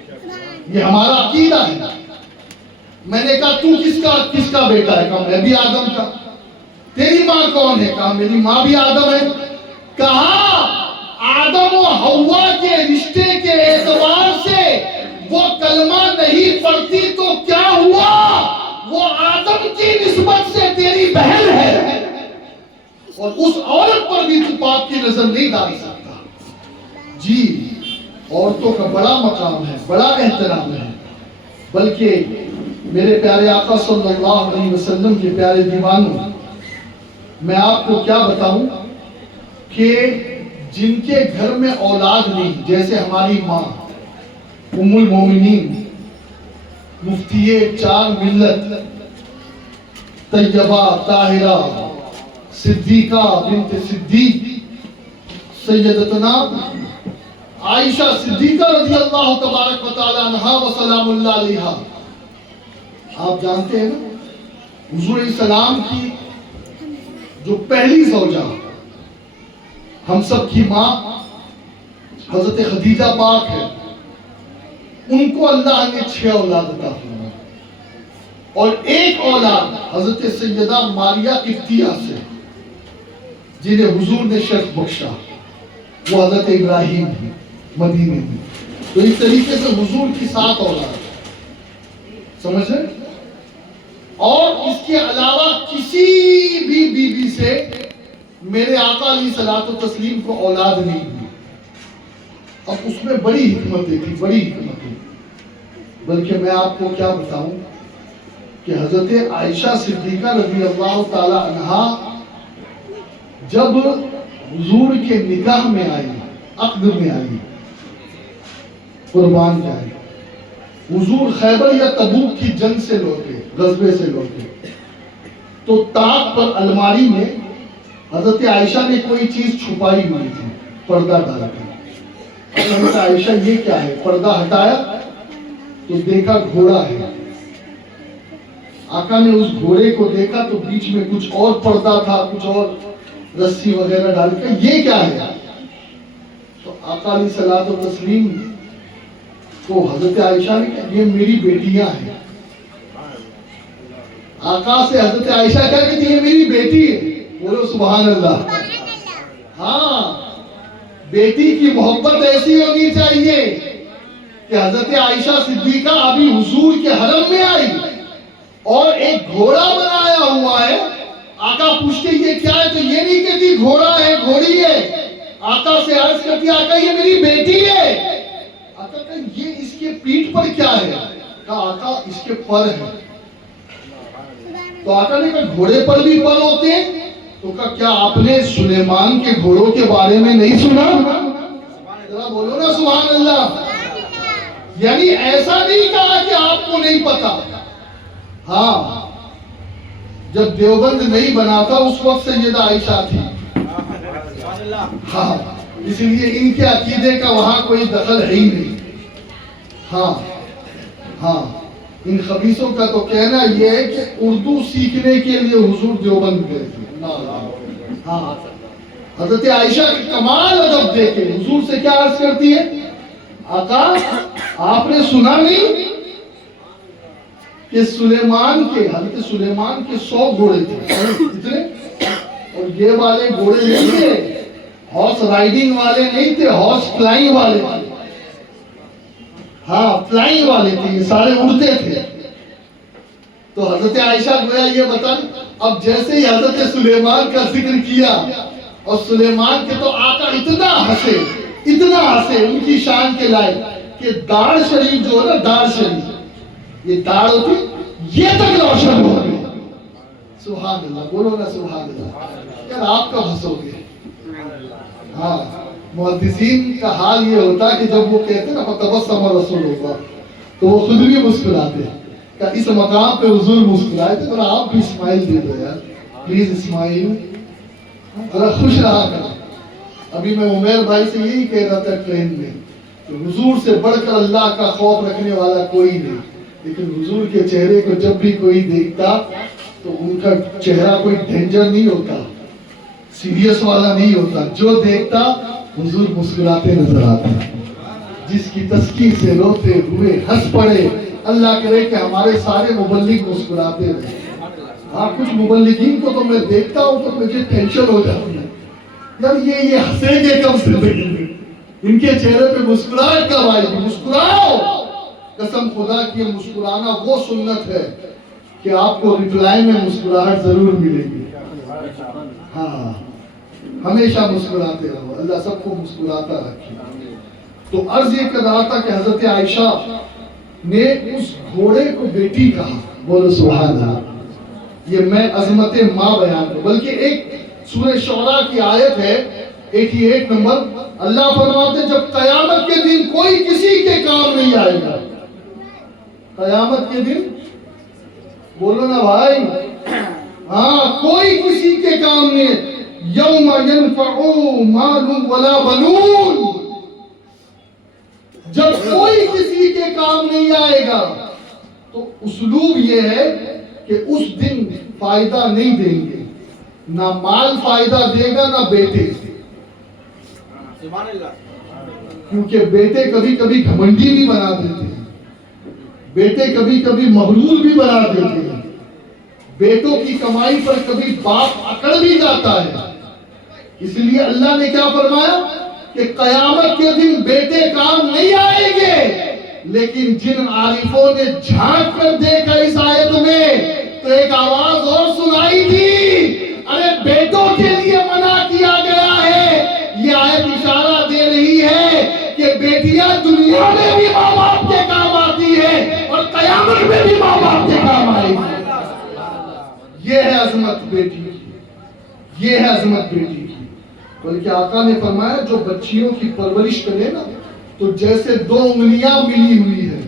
یہ ہمارا عقیدہ ہے۔ میں نے کہا تو کس کا بیٹا ہے؟ کہا میں بھی آدم کا۔ تیری ماں کون ہے؟ کہا میری ماں بھی آدم ہے۔ کہا آدم و حوا کے رشتے کے اعتبار سے وہ کلمہ نہیں پڑھتی تو کیا ہوا؟ وہ آدم کی نسبت سے تیری بہن ہے، اور اس عورت پر بھی تو پاپ کی نظر نہیں ڈال سکتا۔ جی عورتوں کا بڑا مقام ہے، بڑا احترام ہے، بلکہ میرے پیارے آقا صلی اللہ علیہ وسلم کے پیارے دیوانوں، میں آپ کو کیا بتاؤں کہ جن کے گھر میں اولاد نہیں، جیسے ہماری ماں، ام المومنین مفتیے چار ملت طیبہ طاہرہ صدیقہ بنت صدیق سیدتنا عائشہ صدیقہ رضی اللہ تبارک و تعالی عنہا و سلام اللہ علیہا. آپ جانتے ہیں نا حضور علیہ السلام کی جو پہلی زوجہ ہم سب کی ماں حضرت خدیجہ پاک ہے، ان کو اللہ نے 6 اولاد عطا فرمائی اور ایک اولاد حضرت سیدہ ماریہ قبطیہ سے جنہیں حضور نے شرف بخشا، وہ حضرت ابراہیم تھی مدینے میں. تو اس طریقے سے حضور کی 7 اولاد سمجھ رہے. اور اس کے علاوہ کسی بھی بیوی سے میرے آقا علیہ الصلوۃ والتسلیم کو اولاد نہیں ہوئی. اب اس میں بڑی حکمتیں تھی، بڑی حکمتیں. بلکہ میں آپ کو کیا بتاؤں کہ حضرت عائشہ صدیقہ رضی اللہ تعالی عنہا جب حضور کے نکاح میں آئی، عقد میں آئی، قربان جائے، حضور خیبر یا تبوک کی جنگ سے لوٹے، غزوے سے لوٹے، تو طاق پر الماری میں حضرت عائشہ نے کوئی چیز چھپائی ہوئی تھی، پردہ ڈالا تھا. حضرت عائشہ یہ کیا ہے؟ پردہ ہٹایا تو دیکھا گھوڑا ہے. آقا نے اس گھوڑے کو دیکھا تو بیچ میں کچھ اور پردہ تھا، کچھ اور رسی وغیرہ ڈال کے، یہ کیا ہے؟ تو آقا علیہ الصلوۃ والتسلیم کو حضرت عائشہ نے کہا یہ میری بیٹیاں ہیں. آقا سے حضرت عائشہ کہا کہ یہ میری بیٹی ہے. بولو سبحان اللہ. ہاں، بیٹی کی محبت ایسی ہونی چاہیے کہ حضرت عائشہ صدیقہ ابھی حضور کے حرم میں آئی اور ایک گھوڑا بنایا ہوا ہے. آقا پوچھتے یہ کیا ہے؟ تو یہ نہیں کہتی گھوڑا ہے، گھوڑی ہے. آقا سے عرض کرتی آقا یہ میری بیٹی ہے. آقا کہا یہ اس کے پیٹھ پر کیا ہے؟ کہا آقا اس کے پر ہے. تو آقا نے کہا گھوڑے پر بھی پر ہوتے ہیں؟ تو کہا کیا آپ نے سلیمان کے گھوڑوں کے بارے میں نہیں سنا؟ ذرا بولو نا سبحان اللہ. یعنی ایسا نہیں کہا کہ آپ کو نہیں پتا. ہاں، جب دیوبند نہیں بنا تھا اس وقت سیدہ عائشہ تھی. ہاں، اس لیے ان کے عقیدے کا وہاں کوئی دخل ہے ہی نہیں. ہاں ہاں، ان خبیثوں کا تو کہنا یہ ہے کہ اردو سیکھنے کے لیے حضور دیوبند گئے تھے. ہاں، حضرت عائشہ کی کمال ادب دیکھے حضور سے کیا عرض کرتی ہے؟ آقا آپ نے سنا نہیں کہ حضرت سلیمان کے 100 گھوڑے تھے اتنے، اور یہ والے گھوڑے نہیں تھے، ہارس رائڈنگ والے نہیں تھے، ہارس فلائنگ والے. ہاں، فلائنگ والے تھے، یہ سارے اڑتے تھے. تو حضرت عائشہ گویا یہ بتا، اب جیسے ہی حضرت سلیمان کا ذکر کیا اور سلیمان کے تو آقا اتنا ہنسے ان کی شان کے لائق کہ داڑھ شریف جو ہے نا، داڑھ شریف، یہ داڑھ ہوتی یہ تک روشن ہو گئی. سبحان اللہ، بولو نا سبحان اللہ. یار آپ کب ہنسو گے؟ ہاں، محدثین کا حال یہ ہوتا ہے کہ جب وہ کہتے ہیں نا فتبسم رسول اللہ تو وہ خود بھی مسکراتے ہیں. کہ اس مقام پہ حضور مسکرائے تھے، ذرا آپ بھی اسمائل دے دو یار پلیز. اسمائل ذرا خوش رہا کریں. ابھی میں عمیر بھائی سے یہی کہہ رہا تھا ٹرین میں کہ حضور سے بڑھ کر اللہ کا خوف رکھنے والا کوئی نہیں، لیکن حضور کے چہرے کو جب بھی کوئی دیکھتا تو ان کا چہرہ کوئی ڈینجر نہیں ہوتا، سیریس والا نہیں ہوتا. جو دیکھتا حضور مسکراتے نظر آتے. جس کی تسکین سے روتے ہوئے ہنس پڑے. اللہ کرے کہ ہمارے سارے مبلغ مسکراتے رہے. ہاں، کچھ مبلغین کو تو میں دیکھتا ہوں تو مجھے ٹینشن ہو جاتی ہے، یار یہ ہنسیں گے کب زندگی میں؟ ان کے چہرے پہ مسکراہٹ کب آئے گی؟ مسکراؤ. قسم خدا کی مسکرانا وہ سنت ہے کہ آپ کو ریپلائی میں مسکراہٹ ضرور ملے گی. ہاں، ہمیشہ مسکراتے رہو. اللہ سب کو مسکراتا رکھے. تو عرض یہ کر رہا تھا کہ حضرت عائشہ نے اس گھوڑے کو بیٹی کہا. بولو سبحان اللہ. یہ میں عظمت ماں بیان کروں، بلکہ ایک سورہ شعراء کی آیت ہے 88 نمبر اللہ فرماتے جب قیامت کے دن کوئی کسی کے کام نہیں آئے گا. قیامت کے دن بولو نا بھائی, ہاں کوئی کسی کے کام نہیں. یوم ینفع مال ولا بنون, جب کوئی کسی کے کام نہیں آئے گا تو اسلوب یہ ہے کہ اس دن فائدہ نہیں دیں گے, نہ مال فائدہ دے گا نہ بیٹے. کیونکہ بیٹے کبھی کبھی گھمنڈی بھی بنا دیتے ہیں, بیٹے کبھی کبھی مغرور بھی بنا دیتے ہیں, بیٹوں کی کمائی پر کبھی باپ اکڑ بھی جاتا ہے. اس لیے اللہ نے کیا فرمایا کہ قیامت کے دن بیٹے کام نہیں آئیں گے, لیکن جن عارفوں نے جھانک کر دیکھا اس آیت میں تو ایک آواز اور سنائی تھی, ارے بیٹوں کے لیے منع کیا گیا ہے. یہ آیت اشارہ دے رہی ہے کہ بیٹیاں دنیا میں بھی ماں باپ کے کام آتی ہے اور قیامت میں بھی ماں باپ کے کام آئے گی. یہ ہے عظمت بیٹی کی, یہ ہے عظمت بیٹی کی. بلکہ آقا نے فرمایا جو بچیوں کی پرورش کرے نا تو جیسے 2 انگلیاں ملی ہوئی ہے.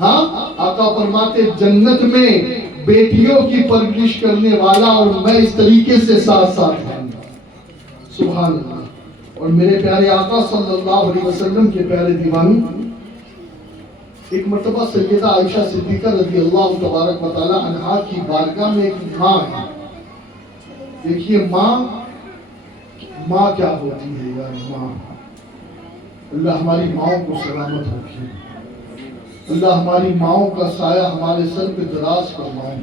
ہاں آقا فرماتے جنت میں بیٹیوں کی پرورش کرنے والا اور میں اس طریقے سے ساتھ ساتھ ہوں. سبحان اللہ. اور میرے پیارے آقا صلی اللہ علیہ وسلم کے پیارے دیوانی, ایک مرتبہ سیدہ عائشہ صدیقہ رضی اللہ تبارک و تعالی عنہا کی بارگاہ میں ایک ماں ہے. دیکھیے ماں کیا ہوتی ہے یار, ماں. اللہ ہماری ماؤں کو سلامت رکھے, اللہ ہماری ماؤں کا سایہ ہمارے سر پہ دراز فرمائے,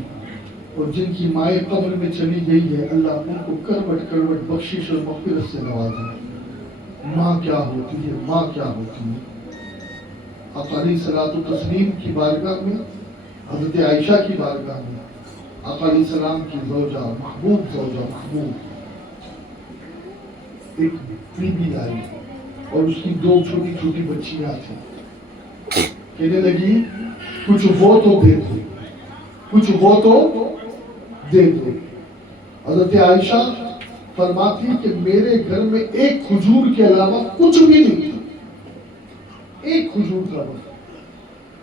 اور جن کی مائیں قبر میں چلی گئی ہے اللہ ان کو کروٹ کروٹ بخشش اور مغفرت سے نوازے. ماں کیا ہوتی ہے, ماں کیا ہوتی ہے. آقا علیہ الصلوۃ والتسلیم کی بارگاہ میں, حضرت عائشہ کی بارگاہ میں آقا علیہ السلام کی زوجہ محبوب ایک بی بی آئی اور اس کی 2 چھوٹی چھوٹی بچیاں تھیں. کہنے لگی کچھ وہ تو دے دو, کچھ وہ تو دے دو. حضرت عائشہ فرماتی کہ میرے گھر میں ایک کھجور کے علاوہ کچھ بھی نہیں تھا, ایک کھجور کا بس.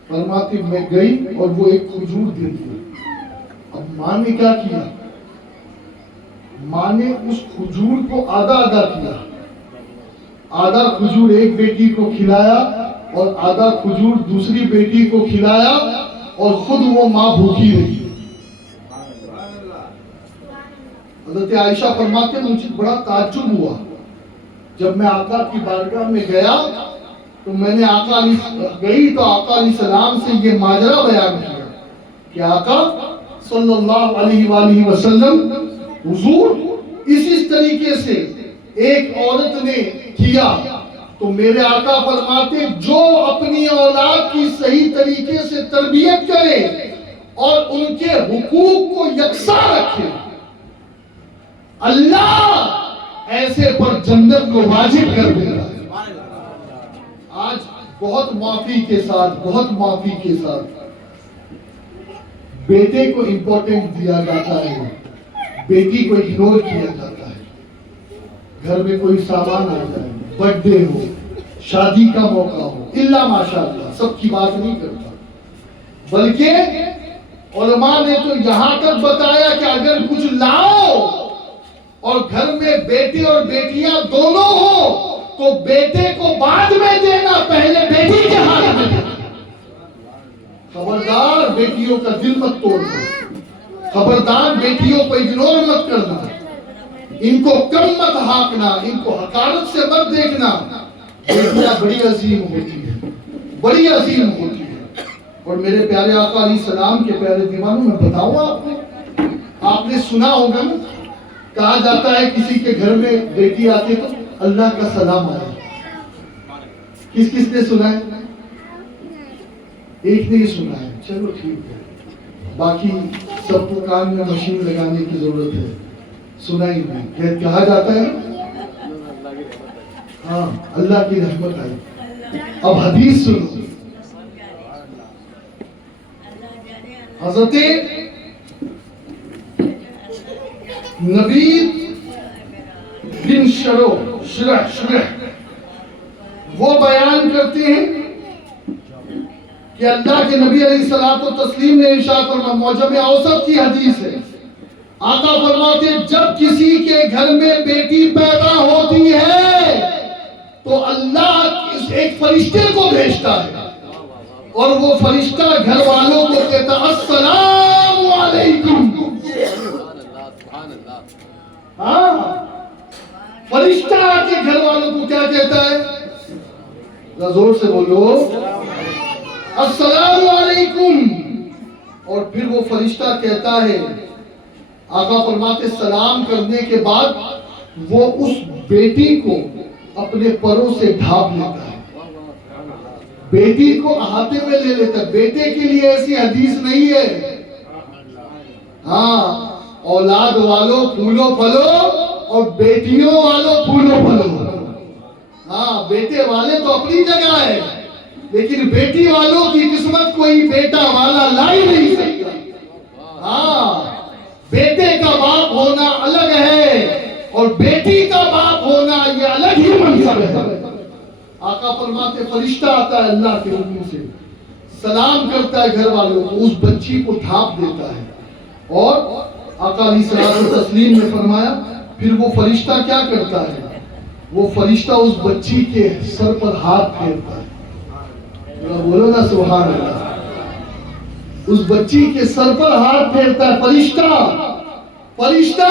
فرماتی میں گئی اور وہ ایک کھجور دے دی. اب ماں نے کیا کیا, ماں نے اس کھجور کو آدھا کیا. آدھا کھجور ایک بیٹی کو کھلایا اور آدھا کھجور دوسری بیٹی کو کھلایا اور خود وہ ماں بھوکی رہی. حضرت عائشہ فرماتے ہیں مجھے بڑا تعجب ہوا جب میں آقا کی بارگاہ میں گیا تو میں نے آقا علیہ السلام سے یہ ماجرا بیان کیا کہ آقا صلی اللہ علیہ وآلہ وسلم حضور اس طریقے سے ایک عورت نے کیا تو میرے آقا فرماتے جو اپنی اولاد کی صحیح طریقے سے تربیت کرے اور ان کے حقوق کو یکساں رکھے اللہ ایسے پر جنت کو واجب کر دے گا. آج بہت معافی کے ساتھ بیٹے کو امپورٹنٹ دیا جاتا ہے, بیٹی کو اگنور کیا جاتا ہے. گھر میں کوئی سامان آ جائے, برتھ ڈے ہو, شادی کا موقع ہو, اللہ ماشاءاللہ سب کی بات نہیں کرتا, بلکہ علماء نے تو یہاں تک بتایا کہ اگر کچھ لاؤ اور گھر میں بیٹے اور بیٹیاں دونوں ہو تو بیٹے کو بعد میں دینا, پہلے بیٹی کے ہاتھ میں دینا. خبردار بیٹیوں کا دل مت توڑنا, خبردار بیٹیوں کو اگنور مت کرنا, ان کو کم مت ہانکنا, ان کو حقارت سے مت دیکھنا. بیٹیاں بڑی عظیم ہوتی ہے, بڑی عظیم ہوتی ہے. اور میرے پیارے آقا علیہ السلام کے پیارے دیوانوں میں بتاؤں آپ نے سنا ہوگا نا, کہا جاتا ہے کسی کے گھر میں بیٹی آتی تو اللہ کا سلام آیا. کس نے سنا ہے؟ ایک نے ہی سنا ہے, چلو ٹھیک ہے, باقی سب کو کان میں مشین لگانے کی ضرورت ہے, سنا ہی نہیں. کہا جاتا ہے ہاں اللہ کی رحمت آئی. اب حدیث سنو. حضرت نبی بن شروع شرح شرح وہ بیان کرتے ہیں کہ اللہ کے نبی علیہ الصلوۃ والتسلیم نے ارشاد فرمایا، معجم اوسط کی حدیث ہے، آقا فرماتے ہیں جب کسی کے گھر میں بیٹی پیدا ہوتی ہے تو اللہ ایک فرشتے کو بھیجتا ہے اور وہ فرشتہ گھر والوں کو کہتا السلام علیکم۔ ہاں، فرشتہ آ کے گھر والوں کو کیا کہتا ہے؟ ذرا زور سے بولو، السلام علیکم۔ اور پھر وہ فرشتہ کہتا ہے، آقا فرماتے سلام کرنے کے بعد وہ اس بیٹی کو اپنے پروں سے ڈھانپ لیتا ہے، بیٹی کو احاطے میں لے لیتا ہے۔ بیٹے کے لیے ایسی حدیث نہیں ہے، ہاں اولاد والوں پھولو پھلو اور بیٹیوں والوں پھولو پھلو۔ ہاں بیٹے والے تو اپنی جگہ ہے، لیکن بیٹی والوں کی قسمت کوئی بیٹا والا لا ہی نہیں سکتا۔ ہاں بیٹے کا باپ ہونا الگ ہے اور بیٹی کا باپ ہونا یہ الگ ہی منصب ہے۔ آقا فرماتے فرشتہ آتا ہے اللہ کے حکم سے، سلام کرتا ہے گھر والوں کو، اس بچی کو ڈھانپ دیتا ہے، اور آقا علیہ الصلوۃ والتسلیم نے فرمایا پھر وہ فرشتہ کیا کرتا ہے؟ وہ فرشتہ اس بچی کے سر پر ہاتھ پھیرتا ہے، بولو نا سبحان اللہ، اس بچی کے سر پر ہاتھ پھیرتا ہے فرشتہ۔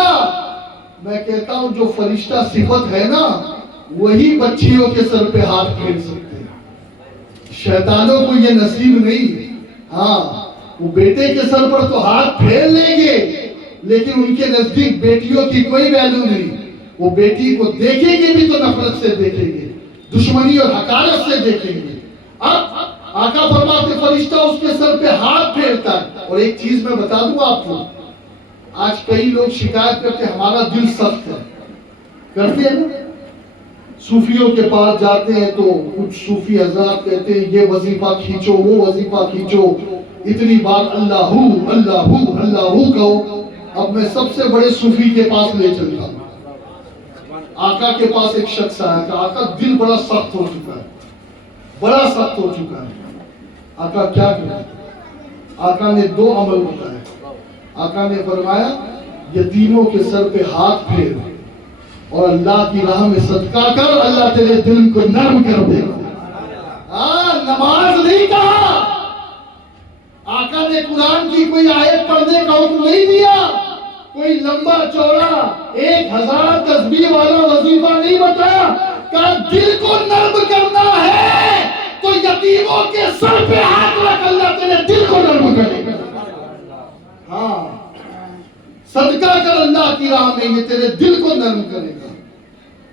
میں کہتا ہوں جو فرشتہ صفت ہے نا وہی بچیوں کے سر پہ ہاتھ پھیر سکتے ہیں، شیطانوں کو یہ نصیب نہیں۔ ہاں وہ بیٹے کے سر پر تو ہاتھ پھیر لیں گے لیکن ان کے نزدیک بیٹیوں کی کوئی ویلیو نہیں، وہ بیٹی کو دیکھیں گے بھی تو نفرت سے دیکھیں گے، دشمنی اور حقارت سے دیکھیں گے۔ اب آقا فرماتے فرشتہ اس کے سر پہ ہاتھ پھیرتا ہے۔ اور ایک چیز میں بتا دوں آپ کو، آج کئی لوگ شکایت کرتے ہیں ہمارا دل سخت ہے، کرتے ہیں نا، صوفیوں کے پاس جاتے ہیں تو کچھ صوفی حضرات کہتے ہیں یہ وظیفہ کھینچو وہ وظیفہ کھینچو، اتنی بار اللہ اللہ اللہ کہو۔ اب میں سب سے بڑے صوفی کے پاس لے چلتا ہوں، آقا کے پاس ایک شخص آیا کہ آقا دل بڑا سخت ہو چکا ہے، بڑا سخت ہو چکا ہے، آقا کیا کریں؟ آقا نے دو عمل بتائے۔ آقا نے فرمایا یتیموں کے سر پہ ہاتھ پھیر اور اللہ کی راہ میں صدقہ کر، اللہ تیرے دل کو نرم کر دے گا۔ ہاں نماز نہیں کہا، آقا نے قرآن کی کوئی آیت پڑھنے کا حکم نہیں دیا، کوئی لمبا چوڑا 1000 تسبیح والا وظیفہ نہیں بتایا، کہا دل کو نرم کرنا ہے تو یتیموں کے سر پہ ہاتھ رکھ، اللہ تیرے دل کو نرم کرے گا۔ ہاں صدقہ کر اللہ کی راہ میں، یہ تیرے دل کو نرم کرے گا۔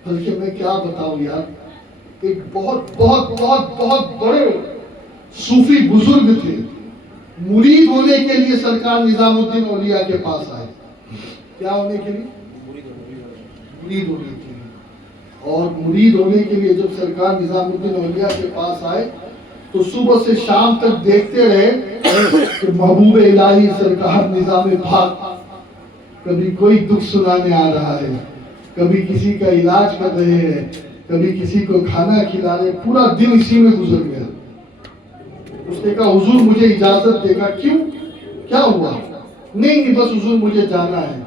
بلکہ میں کیا بتاؤں یار، ایک بہت بہت بہت بہت بڑے صوفی بزرگ تھے، مرید ہونے کے لیے سرکار نظام الدین اولیاء کے پاس آئے۔ کیا ہونے کے لیے؟ مرید ہونے کے لیے۔ اور مرید ہونے کے لیے جب سرکار نظام الدین اولیاء کے پاس آئے تو صبح سے شام تک دیکھتے رہے کہ محبوب الہی سرکار نظام پاک کبھی کوئی دکھ سنانے آ رہا ہے، کبھی کسی کا علاج کر رہے ہیں، کبھی کسی کو کھانا کھلا رہے، پورا دن اسی میں گزر گیا۔ اس نے کہا حضور مجھے اجازت دے گا؟ کیوں؟ کیا ہوا؟ نہیں بس حضور مجھے جانا ہے۔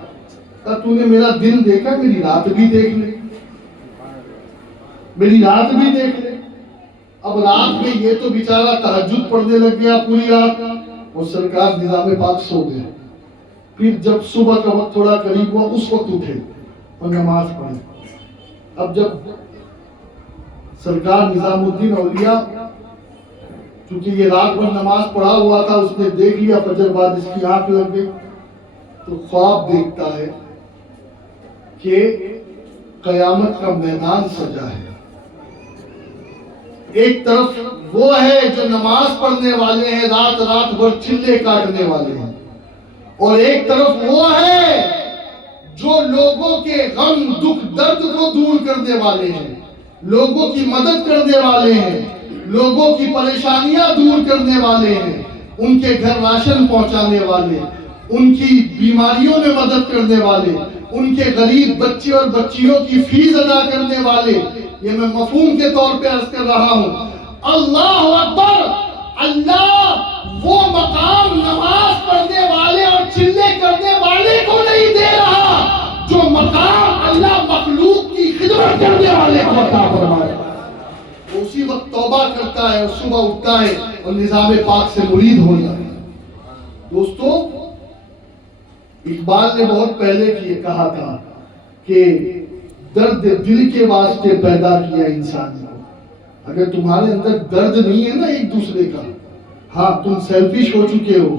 کہا تو نے میرا دن دیکھا، میری رات بھی دیکھ لے، میری رات بھی دیکھ لے۔ اب رات میں یہ تو بیچارہ تہجد پڑھنے لگ گیا پوری رات، اور سرکار نظام پاک سو گئے۔ پھر جب صبح کا وقت تھوڑا قریب ہوا اس وقت اٹھے اور نماز پڑھی۔ اب جب سرکار نظام الدین اولیاء چونکہ یہ رات بھر نماز پڑھا ہوا تھا، اس نے دیکھ لیا فجر بعد اس کی آنکھ لگ گئی، تو خواب دیکھتا ہے کہ قیامت کا میدان سجا ہے، ایک طرف وہ ہے جو نماز پڑھنے والے ہیں، رات رات بھر چلے کاٹنے والے ہیں، اور ایک طرف وہ ہے جو لوگوں کے غم دکھ درد کو دور کرنے والے ہیں، لوگوں کی مدد کرنے والے ہیں، لوگوں کی پریشانیاں دور کرنے والے ہیں، ان کے گھر راشن پہنچانے والے، ان کی بیماریوں میں مدد کرنے والے، ان کے غریب بچے اور بچیوں کی فیس ادا کرنے والے. یہ میں مفہوم کے طور پہ عرض کر رہا ہوں. اللہ اکبر. اللہ وہ مقام نماز پڑھنے والے اور چلے کرنے والے کو نہیں دے رہا جو مقام اللہ مخلوق کی خدمت کرنے والے کو عطا فرمائے. اسی وقت توبہ کرتا ہے اور صبح اٹھتا ہے اور نظام پاک سے مرید ہو جاتا ہے. دوستو، اقبال نے بہت پہلے یہ کہا تھا کہ درد دل کے واسطے پیدا کیا انسان کو. اگر تمہارے اندر درد نہیں ہے نا ایک دوسرے کا، ہاں تم سیلفش ہو چکے ہو.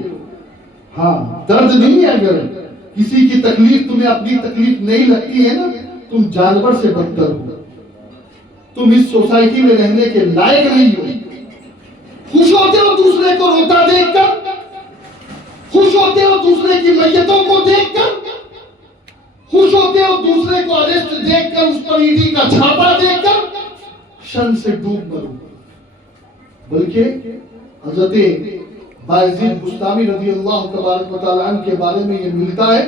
ہاں درد نہیں ہے، اگر کسی کی تکلیف تمہیں اپنی تکلیف نہیں لگتی ہے نا، تم جانور سے بدتر ہو. تم اس سوسائٹی میں رہنے کے لائق نہیں ہو. خوش ہوتے ہو دوسرے کو روتا دیکھ کر، خوش ہوتے ہو دوسرے کی میتوں کو دیکھ کر، خوش ہوتے ہو دوسرے کو اریسٹ دیکھ کر، اس پر ایڈی کا چھاپا دیکھ کر. شرم سے ڈوب مرو. بلکہ حضرت بایزید بستامی رضی اللہ تبارک و تعالیٰ عنہ کے بارے میں یہ ملتا ہے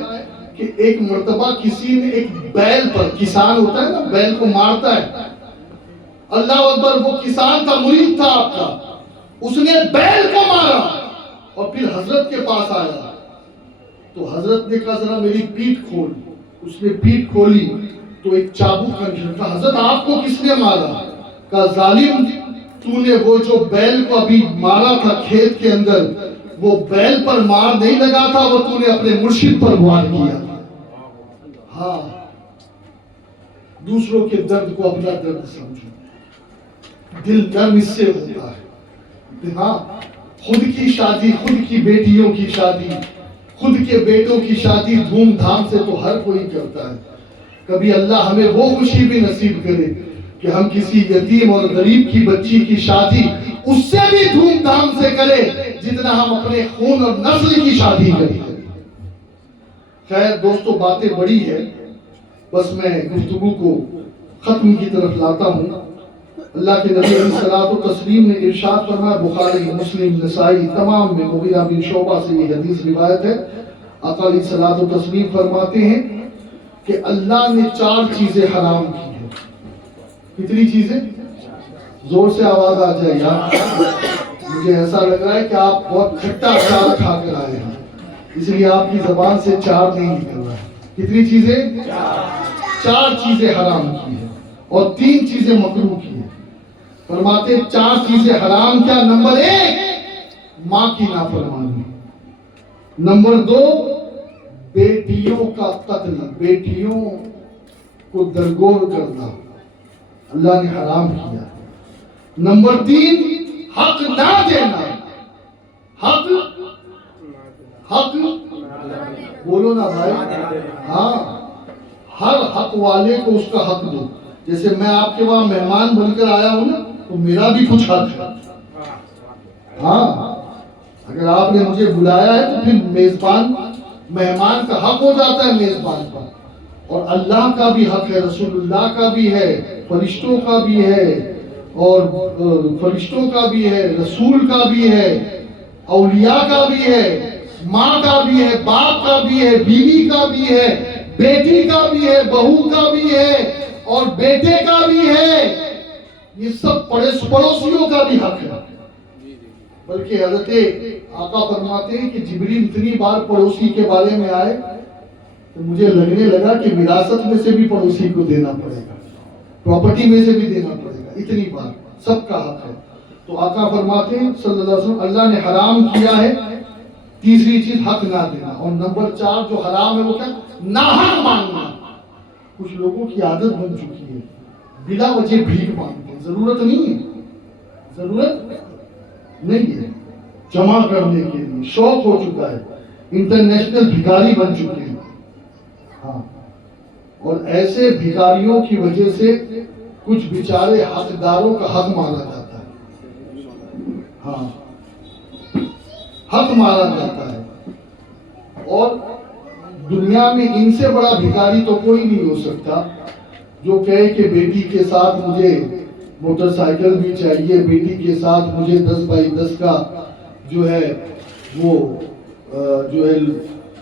کہ ایک مرتبہ کسی نے ایک بیل پر، کسان ہوتا ہے نا بیل کو مارتا ہے، اللہ اکبر، وہ کسان کا مرید تھا آپ کا، اس نے بیل کو مارا اور پھر حضرت کے پاس آیا تو حضرت نے کہا ذرا میری پیٹھ کھول. اس نے پیٹھ کھولی تو ایک چابک کا نشان. کہا حضرت آپ کو کس نے مارا؟ کہا ظالم، تو نے وہ جو بیل کو ابھی مارا تھا کھیت کے اندر، وہ بیل پر مار نہیں لگا تھا، وہ تو نے اپنے مرشد پر وار کیا. ہاں، دوسروں کے درد کو اپنا درد سمجھو. دل نرم اس سے ہوتا ہے. ہاں، خود کی شادی، خود کی بیٹیوں کی شادی، خود کے بیٹوں کی شادی دھوم دھام سے تو ہر کوئی کرتا ہے. کبھی اللہ ہمیں وہ خوشی بھی نصیب کرے کہ ہم کسی یتیم اور غریب کی بچی کی شادی اس سے بھی دھوم دھام سے کرے جتنا ہم اپنے خون اور نسل کی شادی کریں. خیر دوستو، باتیں بڑی ہے، بس میں گفتگو کو ختم کی طرف لاتا ہوں. اللہ کے نبی علیہ الصلوۃ والتسلیم نے ارشاد فرمایا، بخاری، مسلم، نسائی تمام میں مغیرہ بن شعبہ سے یہ حدیث روایت ہے. آقا علیہ الصلوۃ والتسلیم فرماتے ہیں کہ اللہ نے 4 چیزیں حرام کی ہیں. کتنی چیزیں؟ زور سے آواز آ جائے یار، مجھے ایسا لگ رہا ہے کہ آپ بہت کھٹا اچار کھا کر آئے ہیں، اس لیے آپ کی زبان سے 4 نہیں نکل رہا ہے. کتنی چیزیں؟ 4 چیزیں حرام کی ہیں اور 3 چیزیں مکروہ کی ہیں. فرماتے 4 چیزیں حرام کیا؟ نمبر 1 ماں کی نافرمانی، نمبر 2 بیٹیوں کا قتل، بیٹیوں کو درگور کرنا اللہ نے حرام کیا. نمبر 3 حق نہ دینا، حق بولو نا بھائی، ہاں ہر حق والے کو اس کا حق دو. جیسے میں آپ کے وہاں مہمان بن کر آیا ہوں نا، تو میرا بھی کچھ حق ہے. ہاں، اگر آپ نے مجھے بلایا ہے تو پھر میزبان، مہمان کا حق ہو جاتا ہے میزبان پر. اور اللہ کا بھی حق ہے، رسول اللہ کا بھی ہے، فرشتوں کا بھی ہے، اور فرشتوں کا بھی ہے، رسول کا بھی ہے، اولیاء کا بھی ہے، ماں کا بھی ہے، باپ کا بھی ہے، بیوی کا بھی ہے، بیٹی کا بھی ہے، بہو کا بھی ہے، اور بیٹے کا بھی ہے. یہ سب پڑوسیوں کا بھی حق ہے. بلکہ حضرت آقا فرماتے ہیں کہ جبریل اتنی بار پڑوسی کے بارے میں آئے تو مجھے لگنے لگا کہ وراثت میں سے بھی پڑوسی کو دینا پڑے گا، پراپرٹی میں سے بھی دینا پڑے گا. اتنی بار سب کا حق ہے. تو آقا فرماتے ہیں صلی اللہ علیہ وسلم، اللہ نے حرام کیا ہے تیسری چیز حق نہ دینا. اور نمبر 4 جو حرام ہے وہ کیا؟ ناحق مانگنا. کچھ لوگوں کی عادت بن چکی ہے، بلا وجہ بھیک مانگتے ہیں. ضرورت نہیں ہے، ضرورت نہیں ہے، جمع کرنے کے لیے شوق ہو چکا ہے، انٹرنیشنل بھکاری بن چکے ہیں. ہاں، اور ایسے بھکاریوں کی وجہ سے کچھ بیچارے حقداروں کا حق مارا جاتا ہے. ہاں، حق مارا جاتا ہے. اور دنیا میں ان سے بڑا بھکاری تو کوئی نہیں ہو سکتا جو کہے کہ بیٹی کے ساتھ مجھے موٹر سائیکل بھی چاہیے، بیٹی کے ساتھ مجھے 10x10 کا جو ہے وہ جو ہے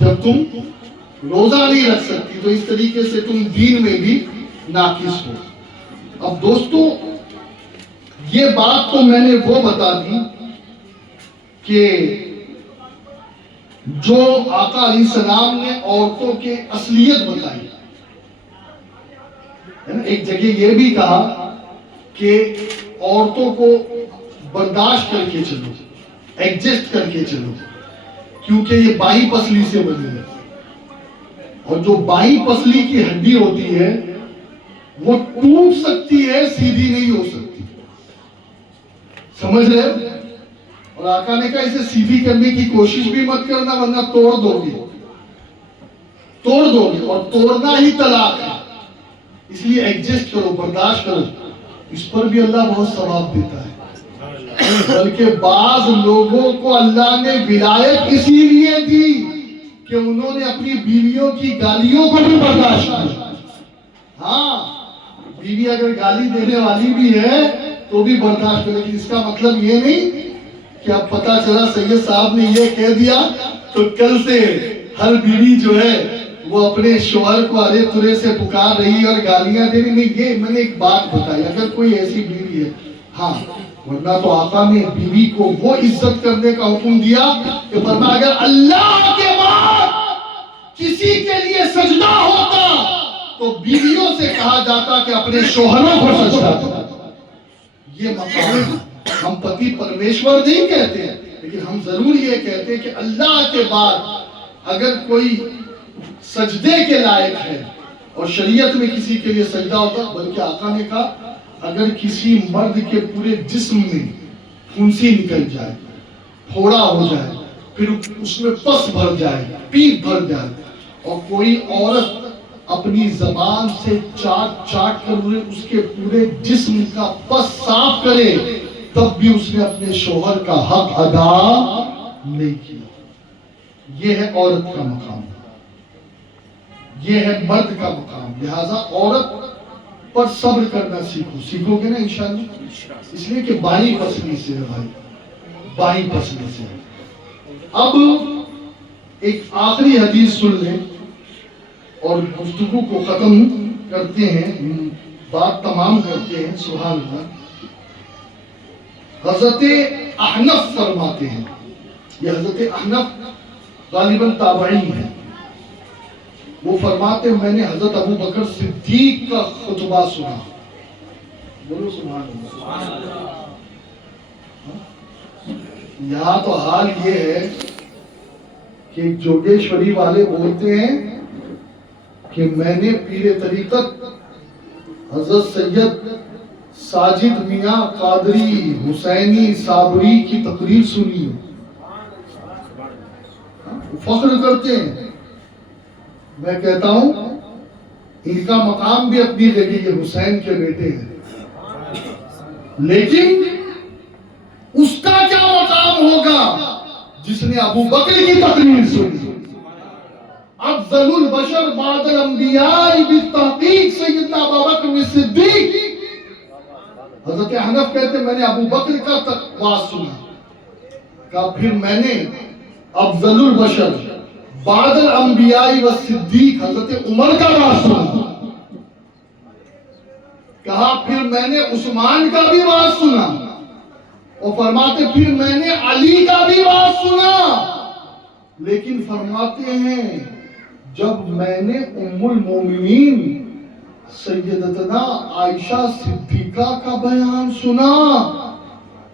جب تم روزہ نہیں رکھ سکتی، تو اس طریقے سے تم دین میں بھی ناقص ہو۔ اب دوستو، یہ بات تو میں نے وہ بتا دی کہ جو آقا علیہ السلام نے عورتوں کے اصلیت بتائی ہے نا۔ ایک جگہ یہ بھی کہا کہ عورتوں کو برداشت کر کے چلو، ایڈجسٹ کر کے چلو، کیونکہ یہ بائی پسلی سے بنی ہے، اور جو بائی پسلی کی ہڈی ہوتی ہے وہ ٹوٹ سکتی ہے، سیدھی نہیں ہو سکتی، سمجھ رہے؟ اور آقا نے کہا اسے سیدھی کرنے کی کوشش بھی مت کرنا ورنہ توڑ دو گے، توڑ دو گے، اور توڑنا ہی طلاق ہے۔ اس لیے ایڈجسٹ کرو، برداشت کرو۔ اس پر بھی اللہ بہت ثواب دیتا ہے، بلکہ بعض لوگوں کو اللہ نے ولایت اسی لیے دی کہ انہوں نے اپنی بیویوں کی گالیوں کو بھی برداشت کیا۔ ہاں، بیوی اگر گالی دینے والی بھی ہے تو بھی برداشت کرے، لیکن اس کا مطلب یہ نہیں کہ اب پتا چلا سید صاحب نے یہ کہہ دیا تو کل سے ہر بیوی جو ہے وہ اپنے شوہر کو ارے ترے سے پکار رہی اور گالیاں دے رہی۔ نہیں، یہ میں نے ایک بات بتائی، اگر کوئی ایسی بیوی ہے، ہاں، ورنہ تو آقا نے بیوی کو وہ عزت کرنے کا حکم دیا کہ فرمایا اگر اللہ کے بعد کسی کے لیے سجدہ ہوتا تو بیویوں سے کہا جاتا کہ اپنے شوہروں کو سجدہ کرو۔ یہ مقام ہم پتی پرمیشور نہیں کہتے ہیں، لیکن ہم ضرور یہ کہتے ہیں کہ اللہ کے بعد اگر کوئی سجدے کے لائق ہے، اور شریعت میں کسی کے لیے سجدہ ہوتا، بلکہ آقا نے کہا اگر کسی مرد کے پورے جسم میں پھنسی نکل جائے، پھوڑا ہو جائے، پھر اس میں پس بھر جائے، پیپ بھر جائے، اور کوئی عورت اپنی زبان سے چاٹ چاٹ کر اس کے پورے جسم کا پس صاف کرے، تب بھی اس نے اپنے شوہر کا حق ادا نہیں کیا۔ یہ ہے عورت کا مقام، یہ ہے مرد کا مقام۔ لہذا عورت پر صبر کرنا سیکھو، سیکھو گے نا انشاءاللہ، اس لیے کہ بائی پسلی سے ہے بھائی، بائی پسلی سے۔ اب ایک آخری حدیث سن لیں اور گفتگو کو ختم کرتے ہیں، بات تمام کرتے ہیں۔ سبحان اللہ۔ حضرت احنف فرماتے ہیں، یہ حضرت احنف غالباً تابعی ہیں، وہ فرماتے ہیں میں نے حضرت ابو بکر صدیق کا خطبہ سنا۔ بولو سبحان اللہ۔ یہاں تو حال یہ ہے کہ جوگیشوری والے بولتے ہیں کہ میں نے پیر طریقت حضرت سید ساجد میاں قادری حسینی صابری کی تقریر سنی، فخر کرتے ہیں۔ میں کہتا ہوں ان کا مقام بھی اپنی جگہ، یہ حسین کے بیٹے ہیں، لیکن اس کا کیا مقام ہوگا جس نے ابو بکر کی تقریر سنی؟ افضل البشر بعد الانبیاء بالتحقیق سیدنا ابو بکر صدیق۔ حضرت حنف کہتے ہیں میں نے ابو بکر کا وعظ سنا، کہا پھر میں نے افضل البشر بعد الانبیاء والصدیق حضرت عمر کا وعظ سنا، کہا پھر میں نے عثمان کا بھی وعظ سنا، اور فرماتے پھر میں نے علی کا بھی وعظ سنا، لیکن فرماتے ہیں جب میں نے ام المومنین سیدتنا عائشہ صدیقہ کا بیان سنا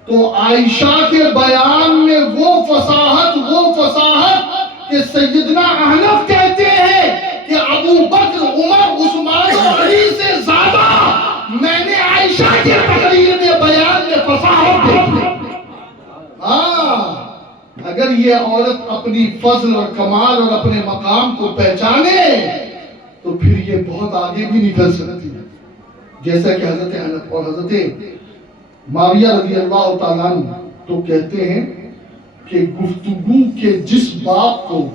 تو عائشہ کے بیان میں وہ فصاحت کہ سیدنا احنف کہتے ہیں کہ ابو بکر عمر عثمان اور علی سے زیادہ میں نے عائشہ کے تقریر میں بیان میں فصاحت دیکھی۔ اگر یہ عورت اپنی فضل اور کمال اور اپنے مقام کو پہچانے تو پھر یہ بہت آگے بھی نکل سکتی ہے، جیسا کہ حضرت حنف اور حضرت معاویہ رضی اللہ تعالیٰ عنہ تو کہتے ہیں کہ گفتگو کے جس باب کو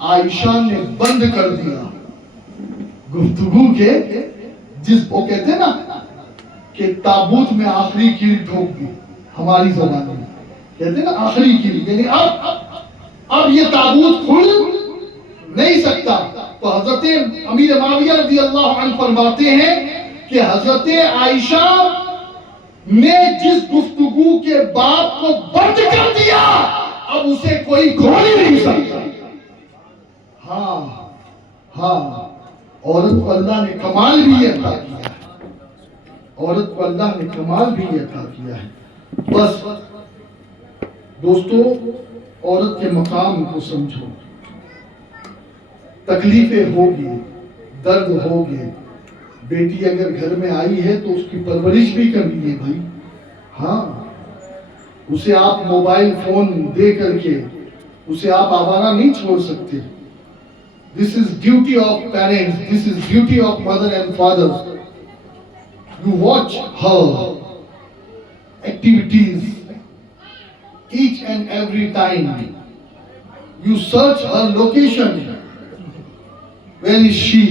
عائشہ نے بند کر دیا، گفتگو کے جس وہ کہتے ہیں نا کہ تابوت میں آخری کیل ٹھوک دی ہماری زبان میں، کہتے ہیں نا آخری کی، یعنی اب یہ تابوت کھل نہیں سکتا. تو حضرت امیر معاویہ رضی اللہ عنہ فرماتے ہیں کہ حضرت عائشہ نے جس گفتگو کے بات کو بند کر دیا اب اسے کوئی کھول ہی نہیں سکتا. ہاں عورت کو اللہ نے کمال بھی عطا کیا ہے، عورت کو اللہ نے کمال بھی عطا کیا ہے. بس دوستو عورت کے مقام کو سمجھو. تکلیفیں ہوگی، درد ہوگے. بیٹی اگر گھر میں آئی ہے تو اس کی پرورش بھی کرنی ہے بھائی. ہاں اسے آپ موبائل فون دے کر کے اسے آپ آوارہ نہیں چھوڑ سکتے. This is duty of parents, this is duty of mother and father. You watch her activities each and every time. You search her location. Where is she?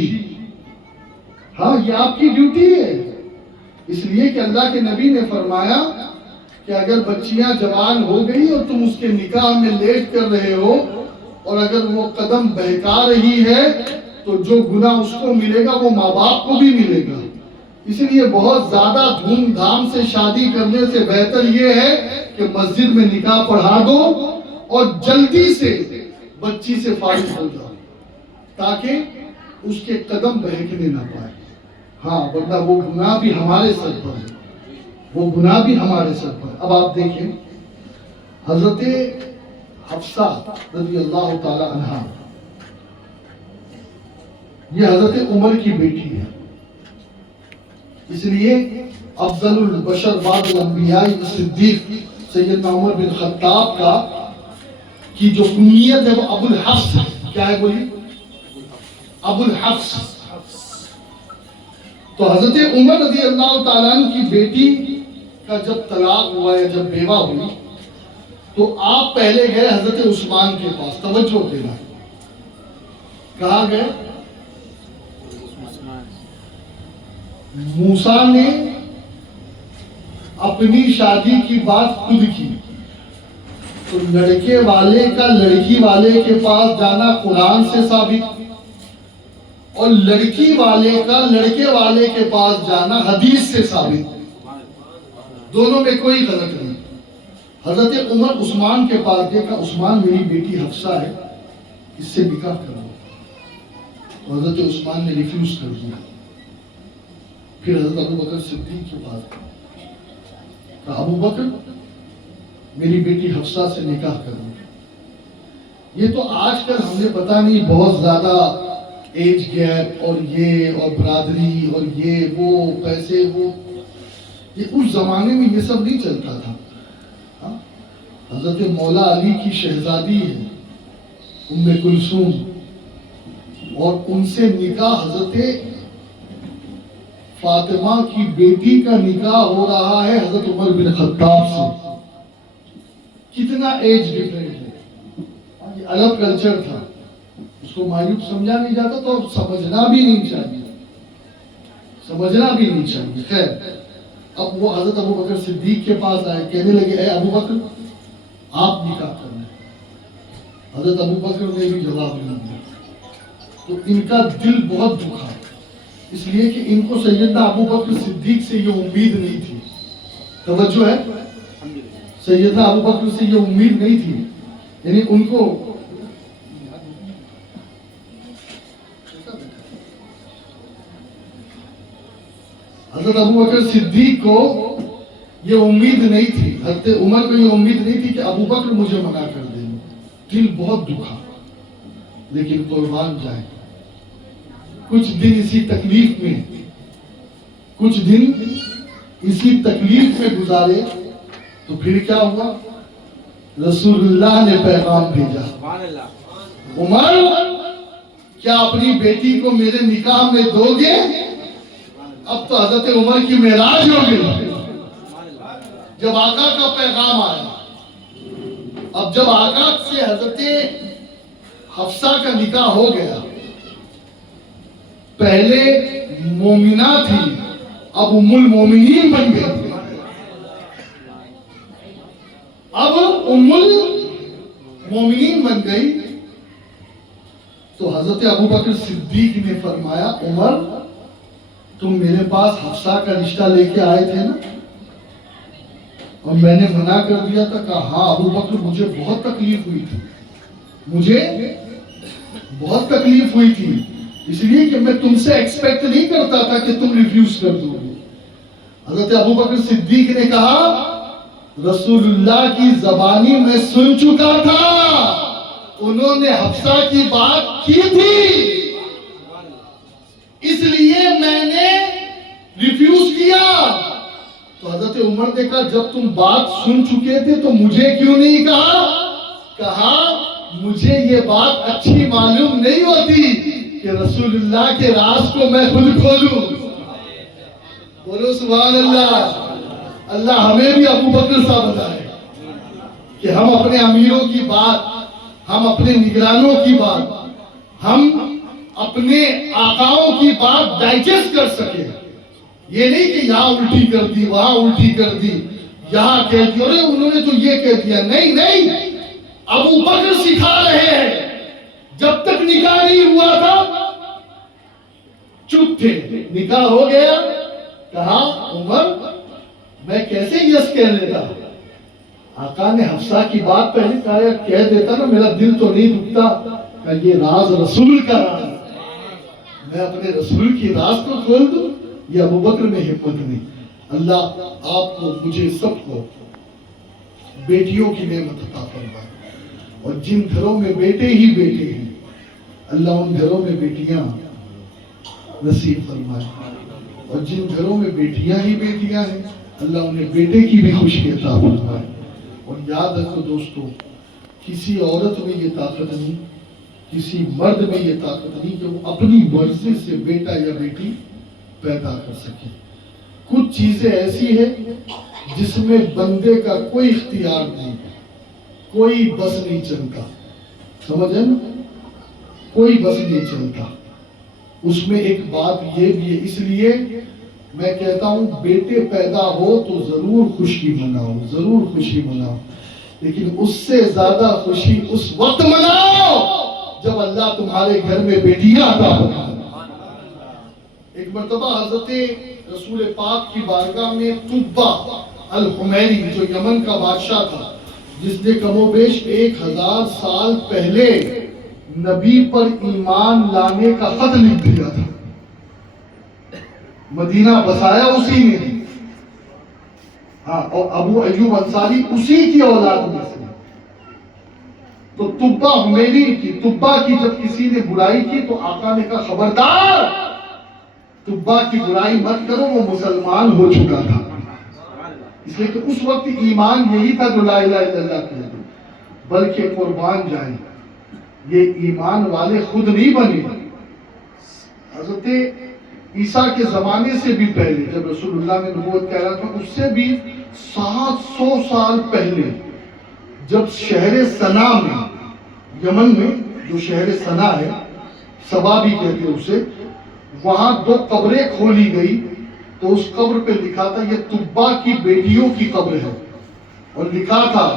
ہاں یہ آپ کی ڈیوٹی ہے. اس لیے کہ اللہ کے نبی نے فرمایا کہ اگر بچیاں جوان ہو گئی اور تم اس کے نکاح میں لیٹ کر رہے ہو اور اگر وہ قدم بہکا رہی ہے تو جو گناہ اس کو ملے گا وہ ماں باپ کو بھی ملے گا. اس لیے بہت زیادہ دھوم دھام سے شادی کرنے سے بہتر یہ ہے کہ مسجد میں نکاح پڑھا دو اور جلدی سے بچی سے فارغ ہو جاؤ تاکہ اس کے قدم بہکنے نہ پائے. ہاں ورنہ وہ گناہ بھی ہمارے سر پر ہے، وہ گناہ بھی ہمارے سر پر. اب آپ دیکھیں حضرت حفصہ رضی اللہ تعالی عنہ، یہ حضرت عمر کی بیٹی ہے. اس لیے افضل البشر بعد الانبیاء صدیق سیدنا عمر بن خطاب کا کی جو کنیت ہے وہ ابو الحفص. کیا ہے بولی؟ ابو الحفص. تو حضرت عمر رضی اللہ تعالیٰ عنہ کی بیٹی کا جب طلاق ہوا یا جب بیوہ ہوئی تو آپ پہلے گئے حضرت عثمان کے پاس. توجہ دینا، کہاں گئے؟ موسیٰ نے اپنی شادی کی بات خود کی تو لڑکے والے کا لڑکی والے کے پاس جانا قرآن سے ثابت اور لڑکی والے کا لڑکے والے کے پاس جانا حدیث سے ثابت. دونوں میں کوئی غلط نہیں. حضرت عمر عثمان کے پاس گئے، کہا عثمان میری بیٹی حفصہ ہے، اس سے نکاح کرو. تو حضرت عثمان نے ریفیوز کر دیا. پھر حضرت ابو بکر صدیق کے پاس گئے، کہا ابو بکر میری بیٹی حفصہ سے نکاح کرو. یہ تو آج کل ہم نے پتہ نہیں بہت زیادہ ایج گیپ اور یہ اور برادری اور یہ وہ پیسے وہ، یہ اس زمانے میں یہ سب نہیں چلتا تھا. حضرت مولا علی کی شہزادی ہے ام کلثوم اور ان سے نکاح حضرت فاطمہ کی بیٹی کا نکاح ہو رہا ہے حضرت عمر بن خطاب سے. کتنا ایج ڈفرنٹ ہے. یہ الگ کلچر تھا، اس کو مایوب سمجھا نہیں جاتا تو سمجھنا بھی نہیں چاہیے، سمجھنا بھی نہیں چاہیے. خیر اب وہ حضرت ابو بکر صدیق کے پاس آئے، کہنے لگے اے ابو بکر آپ نکاح کرنا. حضرت ابو بکر نے بھی جواب نہیں دیا. تو ان کا دل بہت دکھا، اس لیے کہ ان کو سیدنا ابو بکر صدیق سے یہ امید نہیں تھی. توجہ ہے، سیدنا ابو بکر سے یہ امید نہیں تھی. یعنی ان کو حضرت ابو بکر صدیق کو یہ امید نہیں تھی، حضرت عمر کو یہ امید نہیں تھی کہ ابو بکر مجھے منع کر دیں. دل بہت دکھا، لیکن قربان جائے کچھ دن اسی تکلیف میں گزارے تو پھر کیا ہوا؟ رسول اللہ نے پیغام بھیجا، عمر کیا اپنی بیٹی کو میرے نکاح میں دو گے؟ اب تو حضرت عمر کی معراج ہو گئی جب آقا کا پیغام آیا. اب جب آقا سے حضرت حفصہ کا نکاح ہو گیا، پہلے مومنہ تھی اب ام المومنین بن گئی. اب ام المومنین بن گئی تو حضرت ابوبکر صدیق نے فرمایا عمر تم میرے پاس حفصہ کا رشتہ لے کے آئے تھے نا؟ اور میں نے منع کر دیا تھا. کہا ہاں ابوبکر مجھے بہت تکلیف ہوئی تھی, مجھے بہت تکلیف ہوئی تھی, اس لیے کہ میں تم سے ایکسپیکٹ نہیں کرتا تھا کہ تم ریفیوز کر دو گے. حضرت ابوبکر صدیق نے کہا رسول اللہ کی زبانی میں سن چکا تھا, انہوں نے حفصہ کی بات کی تھی, اس لیے میں نے ریفیوز کیا. تو حضرت عمر نے کہا جب تم بات سن چکے تھے تو مجھے کیوں نہیں کہا؟ کہا مجھے یہ بات اچھی معلوم نہیں ہوتی کہ رسول اللہ کے راز کو میں خود کھولوں. بولو سبحان اللہ. اللہ ہمیں بھی ابوبکر صاحب بتائے کہ ہم اپنے امیروں کی بات, ہم اپنے نگرانوں کی بات, ہم اپنے آقاؤں کی بات ڈائجسٹ کر سکے. یہ نہیں کہ یہاں الٹی کر دی, وہاں الٹی کر دی, یہاں کہہ دی ارے انہوں نے تو یہ کہہ دیا. نہیں نہیں, ابوبکر سکھا رہے ہیں. جب تک نکاح نہیں ہوا تھا چپ تھے, نکاح ہو گیا کہا عمر میں کیسے یس کہہ دیتا. آقا نے حفصہ کی بات پہلے کہہ دیتا نا, میرا دل تو نہیں دکھتا. کہ یہ راز رسول کا راز, میں اپنے رسول کی راز کو کھول دوں. یہ ابوبکر میں ہمت نہیں. اللہ آپ کو مجھے سب کو بیٹیوں کی نعمت عطا فرمائے, اور جن گھروں میں بیٹے ہی بیٹے ہیں اللہ ان گھروں میں بیٹیاں نصیب فرمائے, اور جن گھروں میں بیٹیاں ہی بیٹیاں ہیں اللہ انہیں بیٹے کی بھی خوشی عطا فرمائے. اور یاد رکھو دوستو, کسی عورت میں یہ طاقت نہیں, کسی مرد میں یہ طاقت نہیں کہ وہ اپنی مرضی سے بیٹا یا بیٹی پیدا کر سکے. کچھ چیزیں ایسی ہیں جس میں بندے کا کوئی اختیار نہیں, کوئی بس نہیں چلتا. سمجھے نا, کوئی بس نہیں چلتا. اس میں ایک بات یہ بھی ہے, اس لیے میں کہتا ہوں بیٹے پیدا ہو تو ضرور خوشی مناؤ, ضرور خوشی مناؤ, لیکن اس سے زیادہ خوشی اس وقت مناؤ جب اللہ تمہارے گھر میں بیٹیاں عطا فرمائے. ایک مرتبہ حضرت رسول پاک کی بارگاہ میں طبہ الحمیری جو یمن کا بادشاہ تھا, جس نے کم و بیش 1000 سال پہلے نبی پر ایمان لانے کا خط لکھ دیا تھا, مدینہ بسایا اسی نے, ہاں, اور ابو ایوب انصاری اسی کی اولاد میں سے. تو طبہ حمیری کی, طبہ کی جب کسی نے برائی کی تو آقا نے کہا خبردار طبہ کی برائی مت کرو, وہ مسلمان ہو چکا تھا. اس لیے کہ اس وقت ایمان یہی تھا جو لا الہ الا اللہ کہتے, بلکہ قربان جائیں یہ ایمان والے خود نہیں بنے. حضرت عیسیٰ کے زمانے سے بھی پہلے جب رسول اللہ نے نبوت کہہ رہا تھا, اس سے بھی 700 سال پہلے جب شہر سنا میں, یمن میں جو شہر سنا ہے, سبا بھی کہتے ہیں اسے, وہاں 2 قبریں کھولی گئی تو اس قبر پہ لکھا تھا یہ طبہ کی بیٹیوں کی قبر ہے, اور لکھا تھا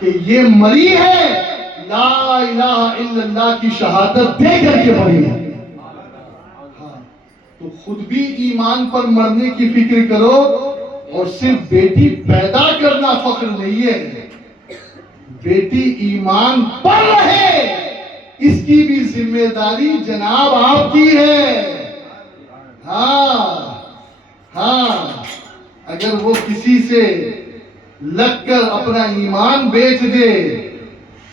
کہ یہ مری ہے لا الہ الا اللہ کی شہادت دے کر کے مری ہے. تو خود بھی ایمان پر مرنے کی فکر کرو, اور صرف بیٹی پیدا کرنا فخر نہیں ہے, بیٹی ایمان پر رہے اس کی بھی ذمہ داری جناب آپ کی ہے. ہاں, اگر وہ کسی سے لگ کر اپنا ایمان بیچ دے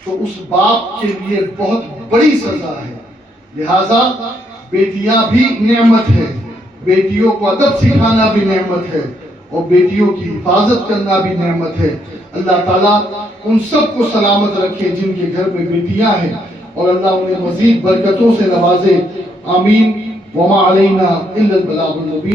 تو اس باپ کے لیے بہت بڑی سزا ہے. لہذا بیٹیاں بھی نعمت ہے, بیٹیوں کو ادب سکھانا بھی نعمت ہے, اور بیٹیوں کی حفاظت کرنا بھی نعمت ہے. اللہ تعالیٰ ان سب کو سلامت رکھے جن کے گھر میں بیٹیاں ہیں, اور اللہ انہیں مزید برکتوں سے نوازے. آمین. وما علینا الا البلاغ المبین.